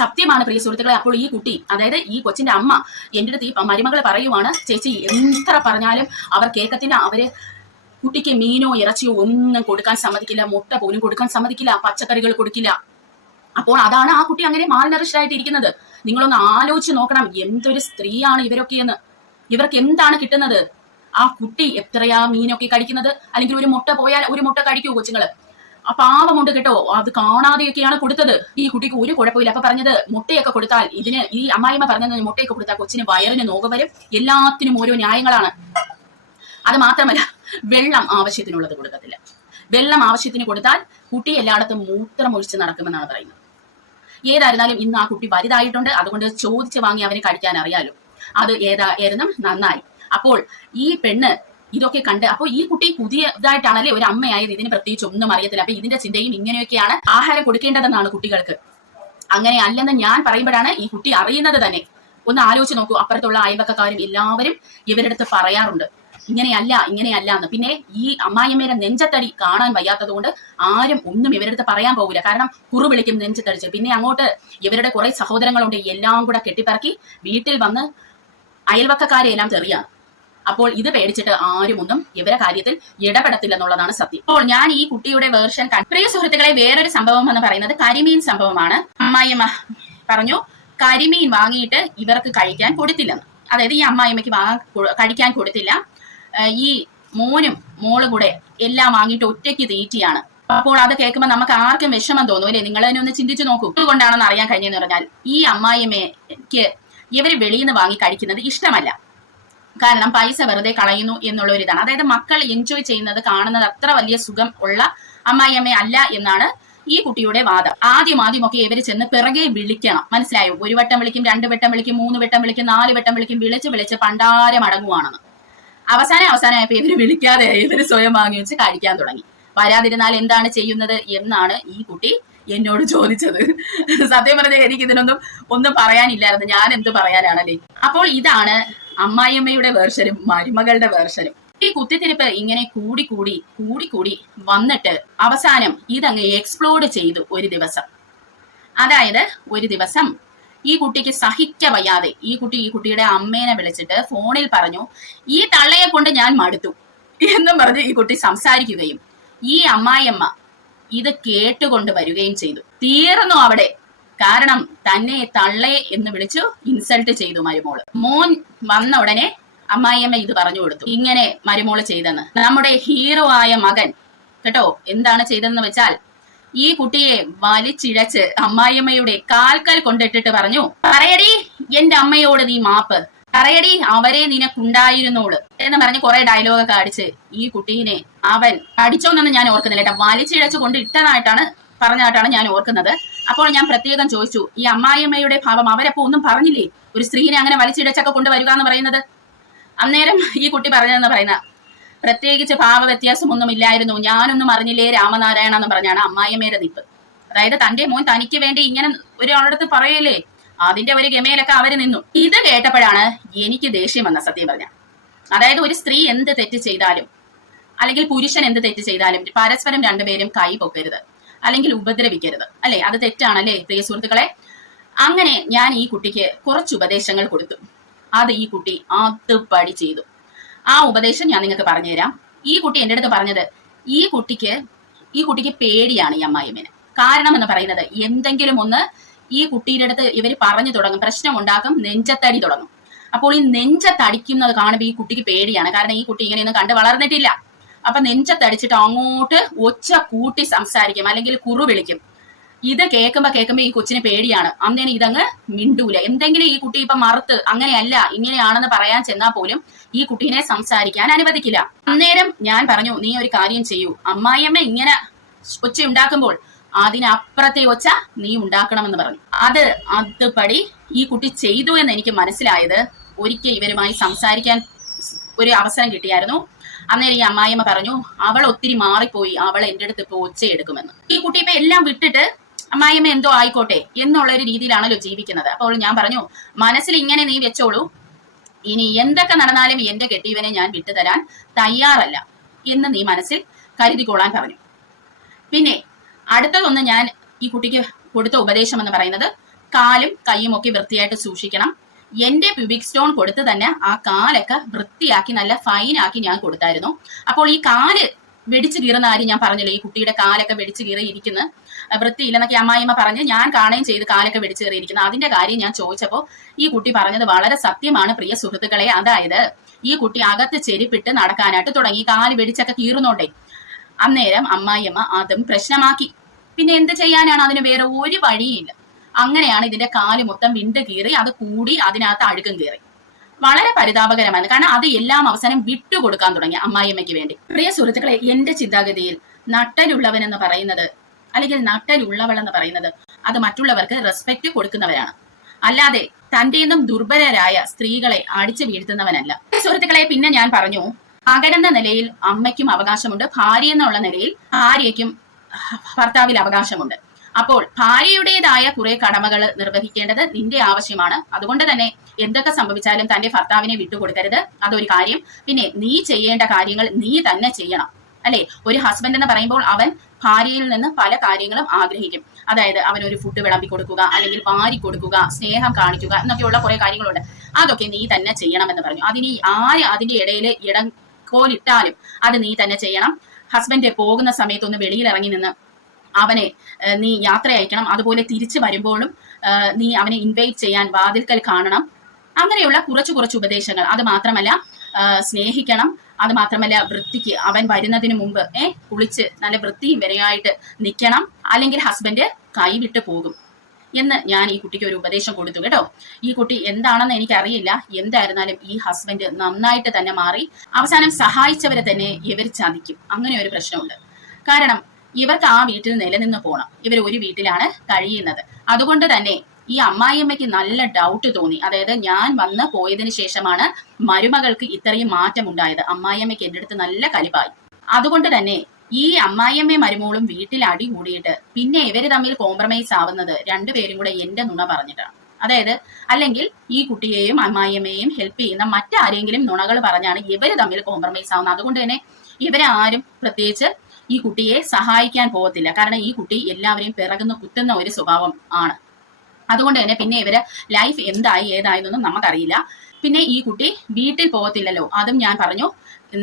A: സത്യമാണ് പ്രിയ സുഹൃത്തുക്കളെ. അപ്പോൾ ഈ കുട്ടി അതായത് ഈ കൊച്ചിന്റെ അമ്മ എന്റെ അടുത്ത് ഈ മരുമകളെ പറയുവാണ് ചേച്ചി എത്ര പറഞ്ഞാലും അവർ കേൾക്കത്തില്ല. അവർ കുട്ടിക്ക് മീനോ ഇറച്ചിയോ ഒന്നും കൊടുക്കാൻ സമ്മതിക്കില്ല. മുട്ട പോലും കൊടുക്കാൻ സമ്മതിക്കില്ല. പച്ചക്കറികൾ കൊടുക്കില്ല. അപ്പോൾ അതാണ് ആ കുട്ടി അങ്ങനെ മാൽനറിഷ്ഡായിട്ട് ഇരിക്കുന്നത് നിങ്ങളൊന്ന് ആലോചിച്ച് നോക്കണം എന്തൊരു സ്ത്രീയാണ് ഇവരൊക്കെ എന്ന് ഇവർക്ക് എന്താണ് കിട്ടുന്നത്? ആ കുട്ടി എത്രയാ മീനൊക്കെ കഴിക്കുന്നത് അല്ലെങ്കിൽ ഒരു മുട്ട പോയാൽ ഒരു മുട്ട കഴിക്കൂ കൊച്ചുങ്ങൾ? ആ പാവമുണ്ട് കേട്ടോ. അത് കാണാതെയൊക്കെയാണ് കൊടുത്തത്. ഈ കുട്ടിക്ക് ഒരു കുഴപ്പമില്ല. അപ്പൊ പറഞ്ഞത് മുട്ടയൊക്കെ കൊടുത്താൽ ഇതിന് ഈ അമ്മായിമ്മ പറഞ്ഞത് മുട്ടയൊക്കെ കൊടുത്താൽ കൊച്ചിന് വയറിന് നോവ് വരും. എല്ലാത്തിനും ഓരോ ന്യായങ്ങളാണ്. അത് മാത്രമല്ല വെള്ളം ആവശ്യത്തിനുള്ളത് കൊടുക്കത്തില്ല. വെള്ളം ആവശ്യത്തിന് കൊടുത്താൽ കുട്ടി എല്ലായിടത്തും മൂത്രം ഒഴിച്ച് നടക്കുമെന്നാണ് പറയുന്നത്. ഏതായിരുന്നാലും ഇന്ന് ആ കുട്ടി വലുതായിട്ടുണ്ട്. അതുകൊണ്ട് ചോദിച്ച് വാങ്ങി അവന് കഴിക്കാൻ അറിയാലോ. അത് ഏതായിരുന്നു നന്നായി. അപ്പോൾ ഈ പെണ്ണ് ഇതൊക്കെ കണ്ട് അപ്പോൾ ഈ കുട്ടി പുതിയതായിട്ടാണല്ലേ ഒരു അമ്മയായത് ഇതിന് പ്രത്യേകിച്ച് ഒന്നും അറിയത്തില്ല. അപ്പൊ ഇതിന്റെ ചിന്തയും ഇങ്ങനെയൊക്കെയാണ് ആഹാരം കൊടുക്കേണ്ടതെന്നാണ് കുട്ടികൾക്ക്. അങ്ങനെ അല്ലെന്ന് ഞാൻ പറയുമ്പോഴാണ് ഈ കുട്ടി അറിയുന്നത് തന്നെ. ഒന്ന് ആലോചിച്ച് നോക്കൂ അപ്പുറത്തുള്ള അയൽവക്കക്കാരും എല്ലാവരും ഇവരുടെ അടുത്ത് പറയാറുണ്ട്. ഇങ്ങനെയല്ല ഇങ്ങനെയല്ല എന്ന്. പിന്നെ ഈ അമ്മായിയമ്മയുടെ നെഞ്ചത്തടി കാണാൻ വയ്യാത്തത് കൊണ്ട് ആരും ഒന്നും ഇവരുടെ അടുത്ത് പറയാൻ പോകില്ല. കാരണം കുറു വിളിക്കും നെഞ്ചത്തടിച്ച്. പിന്നെ അങ്ങോട്ട് ഇവരുടെ കുറെ സഹോദരങ്ങളുണ്ട് എല്ലാം കൂടെ കെട്ടിപ്പറക്കി വീട്ടിൽ വന്ന് അയൽവക്കക്കാരെ എല്ലാം തെറിയാണ്. അപ്പോൾ ഇത് പേടിച്ചിട്ട് ആരും ഒന്നും ഇവരെ കാര്യത്തിൽ ഇടപെടത്തില്ലെന്നുള്ളതാണ് സത്യം. അപ്പോൾ ഞാൻ ഈ കുട്ടിയുടെ വേർഷൻ പ്രിയ സുഹൃത്തുക്കളെ വേറൊരു സംഭവം എന്ന് പറയുന്നത് കരിമീൻ സംഭവമാണ്. അമ്മായിയമ്മ പറഞ്ഞു കരിമീൻ വാങ്ങിയിട്ട് ഇവർക്ക് കഴിക്കാൻ കൊടുത്തില്ലെന്ന് അതായത് ഈ അമ്മായിമ്മയ്ക്ക് വാങ്ങാൻ കഴിക്കാൻ കൊടുത്തില്ല. ഈ മോനും മോളും കൂടെ എല്ലാം വാങ്ങിയിട്ട് ഒറ്റയ്ക്ക് തീറ്റിയാണ്. അപ്പോൾ അത് കേൾക്കുമ്പോൾ നമുക്ക് ആർക്കും വിഷമം തോന്നും നിങ്ങൾ തന്നെ ഒന്ന് ചിന്തിച്ചു നോക്കൂ. എന്തുകൊണ്ടാണെന്ന് അറിയാൻ കഴിഞ്ഞെന്ന് പറഞ്ഞാൽ ഈ അമ്മായിമ്മയ്ക്ക് ഇവർ വെളിയിൽ നിന്ന് വാങ്ങി കഴിക്കുന്നത് ഇഷ്ടമല്ല. കാരണം പൈസ വെറുതെ കളയുന്നു എന്നുള്ള ഒരു ഇതാണ് അതായത് മക്കൾ എൻജോയ് ചെയ്യുന്നത് കാണുന്നത് അത്ര വലിയ സുഖം ഉള്ള അമ്മായിയമ്മ അല്ല എന്നാണ് ഈ കുട്ടിയുടെ വാദം. ആദ്യം ആദ്യമൊക്കെ ഇവർ ചെന്ന് പിറകെ വിളിക്കണം. മനസ്സിലായോ? ഒരു വട്ടം വിളിക്കും രണ്ട് വട്ടം വിളിക്കും മൂന്ന് വട്ടം വിളിക്കും നാല് വട്ടം വിളിക്കും വിളിച്ച് വിളിച്ച് പണ്ടാരം അടങ്ങുവാണെന്ന്. അവസാനം അവസാനമായപ്പോ ഇവർ വിളിക്കാതെ ഇവർ സ്വയം വാങ്ങി വെച്ച് കഴിക്കാൻ തുടങ്ങി. വരാതിരുന്നാൽ എന്താണ് ചെയ്യുന്നത് എന്നാണ് ഈ കുട്ടി എന്നോട് ചോദിച്ചത്. സത്യം പറഞ്ഞാൽ എനിക്ക് ഇതിനൊന്നും ഒന്നും പറയാനില്ലായിരുന്നു. ഞാൻ എന്ത് പറയാനാണല്ലേ? അപ്പോൾ ഇതാണ് അമ്മായിയമ്മയുടെ വേർഷനും മരുമകളുടെ വേർഷനും. ഈ കുത്തിത്തിരിപ്പ് ഇങ്ങനെ കൂടി കൂടി കൂടി കൂടി വന്നിട്ട് അവസാനം ഇതങ്ങ് എക്സ്പ്ലോഡ് ചെയ്തു ഒരു ദിവസം. അതായത് ഒരു ദിവസം ഈ കുട്ടിക്ക് സഹിക്ക വയ്യാതെ ഈ കുട്ടി ഈ കുട്ടിയുടെ അമ്മേനെ വിളിച്ചിട്ട് ഫോണിൽ പറഞ്ഞു ഈ തള്ളയെ കൊണ്ട് ഞാൻ മടുത്തു എന്നും പറഞ്ഞ് ഈ കുട്ടി സംസാരിക്കുകയും ഈ അമ്മായിയമ്മ ഇത് കേട്ടുകൊണ്ട് വരികയും ചെയ്തു. തീർന്നു അവിടെ. കാരണം തന്നെ തള്ളേ എന്ന് വിളിച്ചു ഇൻസൾട്ട് ചെയ്തു മരുമോൾ. മോൻ വന്ന ഉടനെ അമ്മായിയമ്മ ഇത് പറഞ്ഞു കൊടുത്തു. ഇങ്ങനെ മരുമോൾ ചെയ്തെന്ന്. നമ്മുടെ ഹീറോ ആയ മകൻ കേട്ടോ എന്താണ് ചെയ്തതെന്ന് വെച്ചാൽ ഈ കുട്ടിയെ വലിച്ചിഴച്ച് അമ്മായിയമ്മയുടെ കാൽക്കൽ കൊണ്ടിട്ടിട്ട് പറഞ്ഞു പറയടി എന്റെ അമ്മയോട് നീ മാപ്പ്. പറയടി അവരെ നിനക്കുണ്ടായിരുന്നോൾ. എന്ന് പറഞ്ഞ് കുറെ ഡയലോഗൊക്കെ അടിച്ച് ഈ കുട്ടീനെ അവൻ അടിച്ചോന്നൊന്നും ഞാൻ ഓർക്കുന്നില്ല കേട്ടോ. വലിച്ചിഴച്ചു കൊണ്ട് ഇട്ടതായിട്ടാണ് പറഞ്ഞതായിട്ടാണ് ഞാൻ ഓർക്കുന്നത്. അപ്പോൾ ഞാൻ പ്രത്യേകം ചോദിച്ചു ഈ അമ്മായിയമ്മയുടെ ഭാവം അവരപ്പോ ഒന്നും പറഞ്ഞില്ലേ? ഒരു സ്ത്രീനെ അങ്ങനെ വലിച്ചിഴച്ചൊക്കെ കൊണ്ടുവരിക എന്ന് പറയുന്നത്? അന്നേരം ഈ കുട്ടി പറഞ്ഞതെന്ന് പറയുന്ന പ്രത്യേകിച്ച് ഭാവ വ്യത്യാസമൊന്നും ഇല്ലായിരുന്നു. ഞാനൊന്നും അറിഞ്ഞില്ലേ രാമനാരായണ എന്ന് പറഞ്ഞാണ് അമ്മായിയമ്മയുടെ നിപ്പ്? അതായത് തന്റെ മോൻ തനിക്ക് വേണ്ടി ഇങ്ങനെ ഒരാളടുത്ത് പറയല്ലേ? അതിന്റെ ഒരു ഗമയിലൊക്കെ അവർ നിന്നു. ഇത് കേട്ടപ്പോഴാണ് എനിക്ക് ദേഷ്യം വന്ന സത്യം പറഞ്ഞ. അതായത് ഒരു സ്ത്രീ എന്ത് തെറ്റ് ചെയ്താലും അല്ലെങ്കിൽ പുരുഷൻ എന്ത് തെറ്റ് ചെയ്താലും പരസ്പരം രണ്ടുപേരും കൈ പൊക്കരുത്. അല്ലെങ്കിൽ ഉപദ്രവിക്കരുത്. അല്ലെ? അത് തെറ്റാണല്ലേ? പ്രിയ സുഹൃത്തുക്കളെ അങ്ങനെ ഞാൻ ഈ കുട്ടിക്ക് കുറച്ച് ഉപദേശങ്ങൾ കൊടുത്തു. അത് ഈ കുട്ടി അതുപടി ചെയ്തു. ആ ഉപദേശം ഞാൻ നിങ്ങൾക്ക് പറഞ്ഞുതരാം. ഈ കുട്ടി എന്റെ അടുത്ത് പറഞ്ഞത് ഈ കുട്ടിക്ക് ഈ കുട്ടിക്ക് പേടിയാണ് ഈ അമ്മായിമ്മന് കാരണം എന്ന് പറയുന്നത് എന്തെങ്കിലും ഒന്ന് ഈ കുട്ടിയുടെ അടുത്ത് ഇവർ പറഞ്ഞു തുടങ്ങും. പ്രശ്നം ഉണ്ടാക്കും നെഞ്ചത്തടി തുടങ്ങും. അപ്പോൾ ഈ നെഞ്ചത്തടിക്കുന്നത് കാണുമ്പോൾ ഈ കുട്ടിക്ക് പേടിയാണ്. കാരണം ഈ കുട്ടി ഇങ്ങനെയൊന്നും കണ്ട് വളർന്നിട്ടില്ല. അപ്പൊ നെഞ്ചത്തടിച്ചിട്ട് അങ്ങോട്ട് ഒച്ച കൂട്ടി സംസാരിക്കും അല്ലെങ്കിൽ കുറു വിളിക്കും. ഇത് കേൾക്കുമ്പോ കേൾക്കുമ്പോ ഈ കൊച്ചിന് പേടിയാണ്. അന്നേരം ഇതങ്ങ് മിണ്ടൂല. എന്തെങ്കിലും ഈ കുട്ടി ഇപ്പൊ മറുത്ത് അങ്ങനെയല്ല ഇങ്ങനെയാണെന്ന് പറയാൻ ചെന്നാൽ പോലും ഈ കുട്ടീനെ സംസാരിക്കാൻ അനുവദിക്കില്ല. അന്നേരം ഞാൻ പറഞ്ഞു നീ ഒരു കാര്യം ചെയ്യൂ. അമ്മായിയമ്മ ഇങ്ങനെ ഒച്ച ഉണ്ടാക്കുമ്പോൾ അതിനപ്പുറത്തെ ഒച്ച നീ ഉണ്ടാക്കണമെന്ന് പറഞ്ഞു. അത് അതുപടി ഈ കുട്ടി ചെയ്തു എന്ന് എനിക്ക് മനസ്സിലായത് ഒരിക്കൽ ഇവരുമായി സംസാരിക്കാൻ ഒരു അവസരം കിട്ടിയായിരുന്നു. അന്നേരം ഈ അമ്മായിമ്മ പറഞ്ഞു അവൾ ഒത്തിരി മാറിപ്പോയി. അവൾ എന്റെ അടുത്ത് ഇപ്പൊ ഒച്ച എടുക്കുമെന്ന്. ഈ കുട്ടി ഇപ്പൊ എല്ലാം വിട്ടിട്ട് അമ്മായിമ്മ എന്തോ ആയിക്കോട്ടെ എന്നുള്ള ഒരു രീതിയിലാണല്ലോ ജീവിക്കുന്നത്. അപ്പോൾ ഞാൻ പറഞ്ഞു മനസ്സിൽ ഇങ്ങനെ നീ വെച്ചോളൂ. ഇനി എന്തൊക്കെ നടന്നാലും എന്റെ കെട്ടിയവനെ ഞാൻ വിട്ടുതരാൻ തയ്യാറല്ല എന്ന് നീ മനസ്സിൽ കരുതിക്കോളാൻ പറഞ്ഞു. പിന്നെ അടുത്തതൊന്ന് ഞാൻ ഈ കുട്ടിക്ക് കൊടുത്ത ഉപദേശം എന്ന് പറയുന്നത് കാലും കൈയും ഒക്കെ വൃത്തിയായിട്ട് സൂക്ഷിക്കണം. എന്റെ പ്യൂബിക് സ്റ്റോൺ കൊടുത്ത് തന്നെ ആ കാലൊക്കെ വൃത്തിയാക്കി നല്ല ഫൈനാക്കി ഞാൻ കൊടുത്തായിരുന്നു. അപ്പോൾ ഈ കാൽ വെടിച്ചു കീറുന്ന കാര്യം ഞാൻ പറഞ്ഞില്ലേ? ഈ കുട്ടിയുടെ കാലൊക്കെ വെടിച്ചു കീറിയിരിക്കുന്നു. വൃത്തിയില്ലെന്നൊക്കെ അമ്മായിമ്മ പറഞ്ഞ് ഞാൻ കാണുകയും ചെയ്ത് കാലൊക്കെ വെടിച്ചു കയറിയിരിക്കുന്നത് അതിന്റെ കാര്യം ഞാൻ ചോദിച്ചപ്പോൾ ഈ കുട്ടി പറഞ്ഞത് വളരെ സത്യമാണ് പ്രിയ സുഹൃത്തുക്കളെ. അതായത് ഈ കുട്ടി അകത്ത് ചെരുപ്പിട്ട് നടക്കാനായിട്ട് തുടങ്ങി. കാൽ വെടിച്ചൊക്കെ കീറുന്നോണ്ടേ. അന്നേരം അമ്മായിയമ്മ അതും പ്രശ്നമാക്കി. പിന്നെ എന്ത് ചെയ്യാനാണ് അതിന് വേറെ ഒരു വഴിയില്ല. അങ്ങനെയാണ് ഇതിന്റെ കാൽ മൊത്തം വിണ്ട് കീറി അത് കൂടി അതിനകത്ത് അഴുക്കും കീറി. വളരെ പരിതാപകരമായിരുന്നു. കാരണം അത് എല്ലാം അവസാനം വിട്ടുകൊടുക്കാൻ തുടങ്ങി അമ്മായിയമ്മയ്ക്ക് വേണ്ടി. പ്രിയ സുഹൃത്തുക്കളെ എന്റെ ചിന്താഗതിയിൽ നട്ടലുള്ളവൻ എന്ന് പറയുന്നത് അല്ലെങ്കിൽ നട്ടലുള്ളവൾ എന്ന് പറയുന്നത് അത് മറ്റുള്ളവർക്ക് റെസ്പെക്ട് കൊടുക്കുന്നവരാണ്. അല്ലാതെ തന്റെ നിന്നും ദുർബലരായ സ്ത്രീകളെ അടിച്ചു വീഴ്ത്തുന്നവനല്ല. സുഹൃത്തുക്കളെ പിന്നെ ഞാൻ പറഞ്ഞു മകനെന്ന നിലയിൽ അമ്മയ്ക്കും അവകാശമുണ്ട്. ഭാര്യ എന്നുള്ള നിലയിൽ ഭാര്യയ്ക്കും ഭർത്താവിൽ അവകാശമുണ്ട്. അപ്പോൾ ഭാര്യയുടേതായ കുറെ കടമകൾ നിർവഹിക്കേണ്ടത് നിന്റെ ആവശ്യമാണ്. അതുകൊണ്ട് തന്നെ എന്തൊക്കെ സംഭവിച്ചാലും തന്റെ ഭർത്താവിനെ വിട്ടുകൊടുക്കരുത്. അതൊരു കാര്യം. പിന്നെ നീ ചെയ്യേണ്ട കാര്യങ്ങൾ നീ തന്നെ ചെയ്യണം. അല്ലെ? ഒരു ഹസ്ബൻഡ് എന്ന് പറയുമ്പോൾ അവൻ ഭാര്യയിൽ നിന്ന് പല കാര്യങ്ങളും ആഗ്രഹിക്കും. അതായത് അവൻ ഒരു ഫുഡ് വിളമ്പി കൊടുക്കുക അല്ലെങ്കിൽ വാരി കൊടുക്കുക സ്നേഹം കാണിക്കുക എന്നൊക്കെയുള്ള കുറെ കാര്യങ്ങളുണ്ട്. അതൊക്കെ നീ തന്നെ ചെയ്യണം എന്ന് പറഞ്ഞു. അതിന് ആര് അതിന്റെ ഇടയിൽ ഇടം കോലിട്ടാലും അത് നീ തന്നെ ചെയ്യണം. ഹസ്ബൻഡ് പോകുന്ന സമയത്ത് ഒന്ന് വെളിയിൽ ഇറങ്ങി നിന്ന് അവനെ നീ യാത്ര അയക്കണം. അതുപോലെ തിരിച്ചു വരുമ്പോഴും നീ അവനെ ഇൻവൈറ്റ് ചെയ്യാൻ വാതിൽക്കൽ കാണണം. അങ്ങനെയുള്ള കുറച്ച് കുറച്ച് ഉപദേശങ്ങൾ. അത് മാത്രമല്ല സ്നേഹിക്കണം. അത് മാത്രമല്ല വൃത്തിക്ക് അവൻ വരുന്നതിന് മുമ്പ് ഏ കുളിച്ച് നല്ല വൃത്തിയും വരെയായിട്ട് നിൽക്കണം. അല്ലെങ്കിൽ ഹസ്ബൻഡ് കൈവിട്ട് പോകും. എന്ന് ഞാൻ ഈ കുട്ടിക്ക് ഒരു ഉപദേശം കൊടുത്തു കേട്ടോ. ഈ കുട്ടി എന്താണെന്ന് എനിക്കറിയില്ല. എന്തായിരുന്നാലും ഈ ഹസ്ബൻഡ് നന്നായിട്ട് തന്നെ മാറി അവസാനം സഹായിച്ചവരെ തന്നെ ഇവർ ചതിക്കും. അങ്ങനെ ഒരു പ്രശ്നമുണ്ട്. കാരണം ഇവർക്ക് ആ വീട്ടിൽ നിലനിന്ന് പോകണം ഇവർ ഒരു വീട്ടിലാണ് കഴിയുന്നത്. അതുകൊണ്ട് തന്നെ ഈ അമ്മായിയമ്മയ്ക്ക് നല്ല ഡൗട്ട് തോന്നി. അതായത് ഞാൻ വന്ന് പോയതിനു ശേഷമാണ് മരുമകൾക്ക് ഇത്രയും മാറ്റം ഉണ്ടായത് അമ്മായിയമ്മയ്ക്ക് എന്റെ അടുത്ത് നല്ല കലിപ്പായി അതുകൊണ്ട് തന്നെ ഈ അമ്മായിയമ്മയും മരുമോളും വീട്ടിൽ അടി കൂടിയിട്ട് പിന്നെ ഇവർ തമ്മിൽ കോംപ്രമൈസ് ആവുന്നത് രണ്ടുപേരും കൂടെ എന്റെ നുണ പറഞ്ഞിട്ടാണ് അതായത് അല്ലെങ്കിൽ ഈ കുട്ടിയെയും അമ്മായിയമ്മയെയും ഹെൽപ്പ് ചെയ്യുന്ന മറ്റാരെങ്കിലും നുണകൾ പറഞ്ഞാണ് ഇവർ തമ്മിൽ കോംപ്രമൈസ് ആവുന്നത്. അതുകൊണ്ട് തന്നെ ഇവരെ ആരും പ്രത്യേകിച്ച് ഈ കുട്ടിയെ സഹായിക്കാൻ പോകത്തില്ല. കാരണം ഈ കുട്ടി എല്ലാവരെയും പിറകുന്ന കുത്തുന്ന ഒരു സ്വഭാവം ആണ്. അതുകൊണ്ട് തന്നെ പിന്നെ ഇവരെ ലൈഫ് എന്തായി ഏതായെന്നൊന്നും നമുക്കറിയില്ല. പിന്നെ ഈ കുട്ടി വീട്ടിൽ പോകത്തില്ലല്ലോ. അതും ഞാൻ പറഞ്ഞു.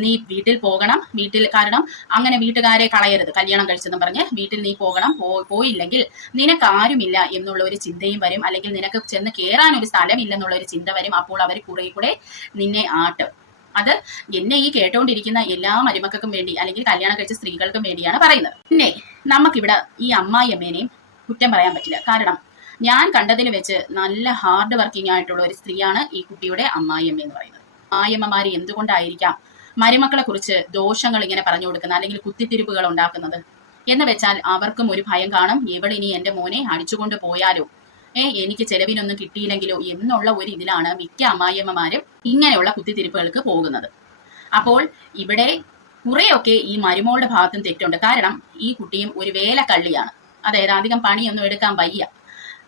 A: നീ വീട്ടിൽ പോകണം. വീട്ടിൽ കാരണം അങ്ങനെ വീട്ടുകാരെ കളയരുത്. കല്യാണം കഴിച്ചെന്ന് പറഞ്ഞ് വീട്ടിൽ നീ പോകണം. പോയില്ലെങ്കിൽ നിനക്ക് ആരുമില്ല എന്നുള്ള ഒരു ചിന്തയും വരും. അല്ലെങ്കിൽ നിനക്ക് ചെന്ന് കയറാൻ ഒരു സ്ഥലമില്ലെന്നുള്ള ഒരു ചിന്ത വരും. അപ്പോൾ അവർ കുറെ കൂടെ നിന്നെ ആട്ടും. അത് എന്നെ ഈ കേട്ടോണ്ടിരിക്കുന്ന എല്ലാ മരുമക്കൾക്കും വേണ്ടി അല്ലെങ്കിൽ കല്യാണം കഴിച്ച സ്ത്രീകൾക്കും വേണ്ടിയാണ് പറയുന്നത്. പിന്നെ നമുക്കിവിടെ ഈ അമ്മായിയമ്മേനെയും കുറ്റം പറയാൻ പറ്റില്ല. കാരണം ഞാൻ കണ്ടതിൽ വെച്ച് നല്ല ഹാർഡ് വർക്കിംഗ് ആയിട്ടുള്ള ഒരു സ്ത്രീയാണ് ഈ കുട്ടിയുടെ അമ്മായിയമ്മ എന്ന് പറയുന്നത്. അമ്മായിയമ്മമാര് എന്തുകൊണ്ടായിരിക്കാം മരുമക്കളെ കുറിച്ച് ദോഷങ്ങൾ ഇങ്ങനെ പറഞ്ഞു കൊടുക്കുന്നത് അല്ലെങ്കിൽ കുത്തിത്തിരിപ്പുകൾ ഉണ്ടാക്കുന്നത്? എന്ന് വെച്ചാൽ അവർക്കും ഒരു ഭയം കാണും. ഇവളിനി എന്റെ മോനെ അടിച്ചുകൊണ്ട് പോയാലോ? ഏ എനിക്ക് ചെലവിനൊന്നും കിട്ടിയില്ലെങ്കിലോ? എന്നുള്ള ഒരു ഇതിലാണ് മിക്ക അമ്മായിയമ്മമാരും ഇങ്ങനെയുള്ള കുത്തിത്തിരിപ്പുകൾക്ക് പോകുന്നത്. അപ്പോൾ ഇവിടെ കുറെയൊക്കെ ഈ മരുമോളുടെ ഭാഗത്തും തെറ്റുണ്ട്. കാരണം ഈ കുട്ടിയും ഒരു വേലക്കള്ളിയാണ്. അതായത് അധികം പണിയൊന്നും എടുക്കാൻ വയ്യ.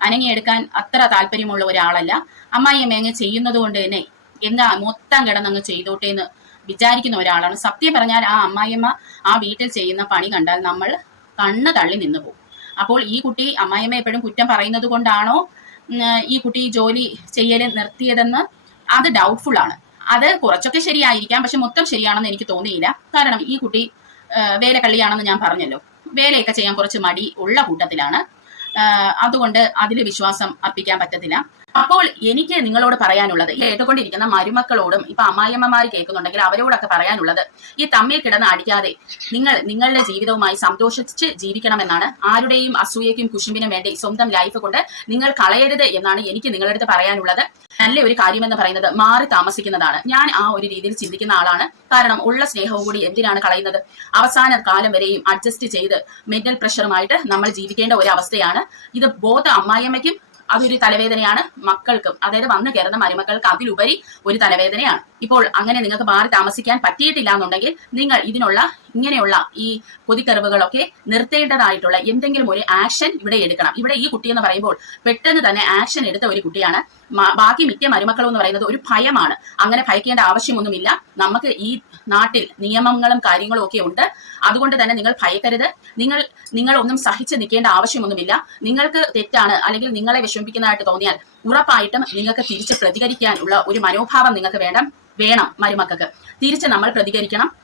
A: അനങ്ങിയെടുക്കാൻ അത്ര താല്പര്യമുള്ള ഒരാളല്ല. അമ്മായിയമ്മ അങ്ങ് ചെയ്യുന്നത് കൊണ്ട് തന്നെ എന്താ മൊത്തം കിടന്നങ്ങ് ചെയ്തോട്ടെ എന്ന് വിചാരിക്കുന്ന ഒരാളാണ്. സത്യം പറഞ്ഞാൽ ആ അമ്മായിയമ്മ ആ വീട്ടിൽ ചെയ്യുന്ന പണി കണ്ടാൽ നമ്മൾ കണ്ണ് തള്ളി നിന്നു പോകും. അപ്പോൾ ഈ കുട്ടി അമ്മായിയമ്മ എപ്പോഴും കുറ്റം പറയുന്നത് കൊണ്ടാണോ ഈ കുട്ടി ജോലി ചെയ്യൽ നിർത്തിയതെന്ന് അത് ഡൗട്ട്ഫുൾ ആണ്. അത് കുറച്ചൊക്കെ ശരിയായിരിക്കാം പക്ഷെ മൊത്തം ശരിയാണെന്ന് എനിക്ക് തോന്നിയില്ല. കാരണം ഈ കുട്ടി വേലക്കള്ളിയാണെന്ന് ഞാൻ പറഞ്ഞല്ലോ. വേലയൊക്കെ ചെയ്യാൻ കുറച്ച് മടി ഉള്ള കൂട്ടത്തിലാണ്. അതുകൊണ്ട് അതിൽ വിശ്വാസം അർപ്പിക്കാൻ പറ്റത്തില്ല. അപ്പോൾ എനിക്ക് നിങ്ങളോട് പറയാനുള്ളത് ഈ കേട്ടുകൊണ്ടിരിക്കുന്ന മരുമക്കളോടും ഇപ്പൊ അമ്മായിയമ്മമാർ കേൾക്കുന്നുണ്ടെങ്കിൽ അവരോടൊക്കെ പറയാനുള്ളത് ഈ തമ്മിൽ കിടന്ന് അടിക്കാതെ നിങ്ങൾ നിങ്ങളുടെ ജീവിതവുമായി സന്തോഷിച്ച് ജീവിക്കണമെന്നാണ് ആരുടെയും അസൂയയ്ക്കും കുശുമ്പിനും വേണ്ടി സ്വന്തം ലൈഫ് കൊണ്ട് നിങ്ങൾ കളയരുത് എന്നാണ് എനിക്ക് നിങ്ങളുടെ അടുത്ത് പറയാനുള്ളത്. നല്ല ഒരു കാര്യമെന്ന് പറയുന്നത് മാറി താമസിക്കുന്നതാണ്. ഞാൻ ആ ഒരു രീതിയിൽ ചിന്തിക്കുന്ന ആളാണ്. കാരണം ഉള്ള സ്നേഹവും കൂടി എന്തിനാണ് കളയുന്നത്? അവസാന കാലം വരെയും അഡ്ജസ്റ്റ് ചെയ്ത് മെന്റൽ പ്രഷറുമായിട്ട് നമ്മൾ ജീവിക്കേണ്ട ഒരു അവസ്ഥയാണ്. ഇത് ബോധ അമ്മായിയമ്മയ്ക്കും അതൊരു തലവേദനയാണ് മക്കൾക്കും. അതായത് വന്നു കയറുന്ന മരുമക്കൾക്ക് അതിലുപരി ഒരു തലവേദനയാണ്. ഇപ്പോൾ അങ്ങനെ നിങ്ങൾക്ക് മാറി താമസിക്കാൻ പറ്റിയിട്ടില്ല എന്നുണ്ടെങ്കിൽ നിങ്ങൾ ഇതിനുള്ള ഇങ്ങനെയുള്ള ഈ കൊതിക്കറിവുകളൊക്കെ നിർത്തേണ്ടതായിട്ടുള്ള എന്തെങ്കിലും ഒരു ആക്ഷൻ ഇവിടെ എടുക്കണം. ഇവിടെ ഈ കുട്ടി എന്ന് പറയുമ്പോൾ പെട്ടെന്ന് തന്നെ ആക്ഷൻ എടുത്ത ഒരു കുട്ടിയാണ്. ബാക്കി മിക്ക മരുമക്കളും എന്ന് പറയുന്നത് ഒരു ഭയമാണ്. അങ്ങനെ ഭയക്കേണ്ട ആവശ്യമൊന്നുമില്ല. നമുക്ക് ഈ നാട്ടിൽ നിയമങ്ങളും കാര്യങ്ങളും ഒക്കെ ഉണ്ട്. അതുകൊണ്ട് തന്നെ നിങ്ങൾ ഭയക്കരുത്. നിങ്ങൾ നിങ്ങൾ ഒന്നും സഹിച്ചു നിൽക്കേണ്ട ആവശ്യമൊന്നുമില്ല. നിങ്ങൾക്ക് തെറ്റാണ് അല്ലെങ്കിൽ നിങ്ങളെ വിഷമിപ്പിക്കുന്നതായിട്ട് തോന്നിയാൽ ഉറപ്പായിട്ടും നിങ്ങൾക്ക് തിരിച്ച് പ്രതികരിക്കാനുള്ള ഒരു മനോഭാവം നിങ്ങൾക്ക് വേണം വേണം മരുമക്കൾക്ക്. തിരിച്ച് നമ്മൾ പ്രതികരിക്കണം.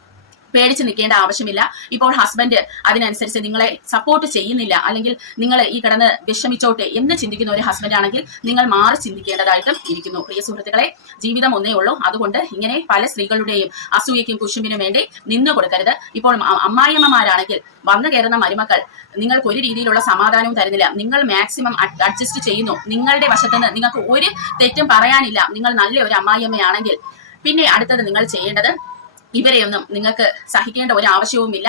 A: പേടിച്ച് നിൽക്കേണ്ട ആവശ്യമില്ല. ഇപ്പോൾ ഹസ്ബൻഡ് അതിനനുസരിച്ച് നിങ്ങളെ സപ്പോർട്ട് ചെയ്യുന്നില്ല. അല്ലെങ്കിൽ നിങ്ങൾ ഈ കിടന്ന് വിഷമിച്ചോട്ടെ എന്ന് ചിന്തിക്കുന്ന ഒരു ഹസ്ബൻഡ് ആണെങ്കിൽ നിങ്ങൾ മാറി ചിന്തിക്കേണ്ടതായിട്ടും ഇരിക്കുന്നു. പ്രിയ സുഹൃത്തുക്കളെ ജീവിതം ഒന്നേ ഉള്ളൂ. അതുകൊണ്ട് ഇങ്ങനെ പല സ്ത്രീകളുടെയും അസൂയയ്ക്കും കുശുമ്പിനും വേണ്ടി നിന്നു കൊടുക്കരുത്. ഇപ്പോൾ അമ്മായിയമ്മമാരാണെങ്കിൽ വന്നു കയറുന്ന മരുമക്കൾ നിങ്ങൾക്ക് ഒരു രീതിയിലുള്ള സമാധാനവും തരുന്നില്ല. നിങ്ങൾ മാക്സിമം അഡ്ജസ്റ്റ് ചെയ്യുന്നു. നിങ്ങളുടെ വശത്തുനിന്ന് നിങ്ങൾക്ക് ഒരു തെറ്റും പറയാനില്ല. നിങ്ങൾ നല്ല ഒരു അമ്മായിയമ്മയാണെങ്കിൽ പിന്നെ അടുത്തത് നിങ്ങൾ ചെയ്യേണ്ടത് ഇവരെയൊന്നും നിങ്ങൾക്ക് സഹിക്കേണ്ട ഒരു ആവശ്യവുമില്ല.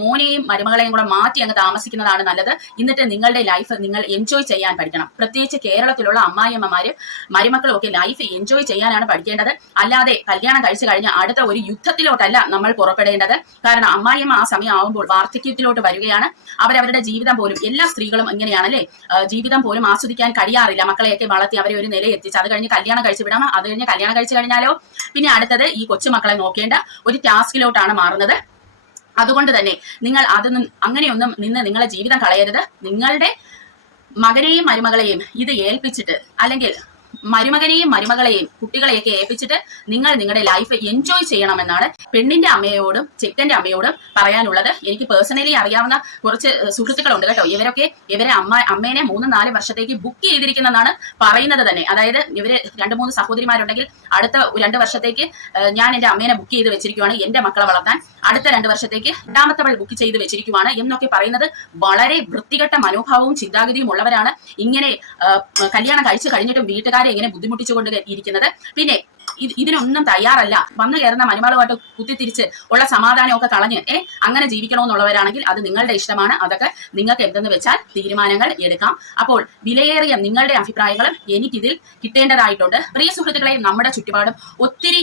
A: മോനെയും മരുമകളെയും കൂടെ മാറ്റി അങ്ങ് താമസിക്കുന്നതാണ് നല്ലത്. എന്നിട്ട് നിങ്ങളുടെ ലൈഫ് നിങ്ങൾ എൻജോയ് ചെയ്യാൻ പഠിക്കണം. പ്രത്യേകിച്ച് കേരളത്തിലുള്ള അമ്മായിയമ്മമാരും മരുമക്കളും ഒക്കെ ലൈഫ് എൻജോയ് ചെയ്യാനാണ് പഠിക്കേണ്ടത്. അല്ലാതെ കല്യാണം കഴിച്ചു കഴിഞ്ഞ അടുത്ത ഒരു യുദ്ധത്തിലോട്ടല്ല നമ്മൾ പുറപ്പെടേണ്ടത്. കാരണം അമ്മായിയമ്മ ആ സമയം ആവുമ്പോൾ വാർദ്ധക്യത്തിലോട്ട് വരികയാണ്. അവരവരുടെ ജീവിതം പോലും എല്ലാ സ്ത്രീകളും ഇങ്ങനെയാണല്ലേ? ജീവിതം പോലും ആസ്വദിക്കാൻ കഴിയാറില്ല. മക്കളെയൊക്കെ വളർത്തി അവരെ ഒരു നിലയെത്തിച്ച് അത് കഴിഞ്ഞ് കല്യാണം കഴിച്ചു വിടാം അത് കഴിഞ്ഞ് കല്യാണം കഴിച്ചു കഴിഞ്ഞാലോ? പിന്നെ അടുത്തത് ഈ കൊച്ചുമക്കളെ നോക്കേണ്ട ഒരു ടാസ്കിലോട്ടാണ് മാറുന്നത്. അതുകൊണ്ട് തന്നെ നിങ്ങൾ അതൊന്നും അങ്ങനെയൊന്നും നിന്ന് നിങ്ങളെ ജീവിതം കളയരുത്. നിങ്ങളുടെ മകനെയും മരുമകളെയും ഇത് ഏൽപ്പിച്ചിട്ട് അല്ലെങ്കിൽ മരുമകനെയും മരുമകളെയും കുട്ടികളെയൊക്കെ ഏൽപ്പിച്ചിട്ട് നിങ്ങൾ നിങ്ങളുടെ ലൈഫ് എൻജോയ് ചെയ്യണമെന്നാണ് പെണ്ണിന്റെ അമ്മയോടും ചെക്കന്റെ അമ്മയോടും പറയാനുള്ളത്. എനിക്ക് പേഴ്സണലി അറിയാവുന്ന കുറച്ച് സുഹൃത്തുക്കളുണ്ട് കേട്ടോ. ഇവരൊക്കെ ഇവരെ അമ്മ അമ്മേനെ മൂന്ന് നാല് വർഷത്തേക്ക് ബുക്ക് ചെയ്തിരിക്കുന്നതാണ് പറയുന്നത് തന്നെ. അതായത് ഇവർ രണ്ട് മൂന്ന് സഹോദരിമാരുണ്ടെങ്കിൽ അടുത്ത രണ്ട് വർഷത്തേക്ക് ഞാൻ എന്റെ അമ്മേനെ ബുക്ക് ചെയ്ത് വെച്ചിരിക്കുവാണ്. എന്റെ മക്കളെ വളർത്താൻ അടുത്ത രണ്ട് വർഷത്തേക്ക് രണ്ടാമത്തവൾ ബുക്ക് ചെയ്ത് വെച്ചിരിക്കുവാണ് എന്നൊക്കെ പറയുന്നത് വളരെ വൃത്തികെട്ട മനോഭാവവും ചിന്താഗതിയും ഉള്ളവരാണ്. ഇങ്ങനെ കല്യാണം കഴിച്ചു കഴിഞ്ഞിട്ടും വീട്ടുകാരെ ഇങ്ങനെ ബുദ്ധിമുട്ടിച്ചുകൊണ്ട് ഇരിക്കുന്നത്. പിന്നെ ഇതിനൊന്നും തയ്യാറല്ല. വന്നു കയറുന്ന മരുമകളുമായിട്ട് കുത്തിത്തിരിച്ച് ഉള്ള സമാധാനമൊക്കെ കളഞ്ഞ് ഏ അങ്ങനെ ജീവിക്കണമെന്നുള്ളവരാണെങ്കിൽ അത് നിങ്ങളുടെ ഇഷ്ടമാണ്. അതൊക്കെ നിങ്ങൾക്ക് എന്തെന്ന് വെച്ചാൽ തീരുമാനങ്ങൾ എടുക്കാം. അപ്പോൾ വിലയേറിയ നിങ്ങളുടെ അഭിപ്രായങ്ങളും എനിക്കിതിൽ കിട്ടേണ്ടതായിട്ടുണ്ട്. പ്രിയ സുഹൃത്തുക്കളെയും നമ്മുടെ ചുറ്റുപാടും ഒത്തിരി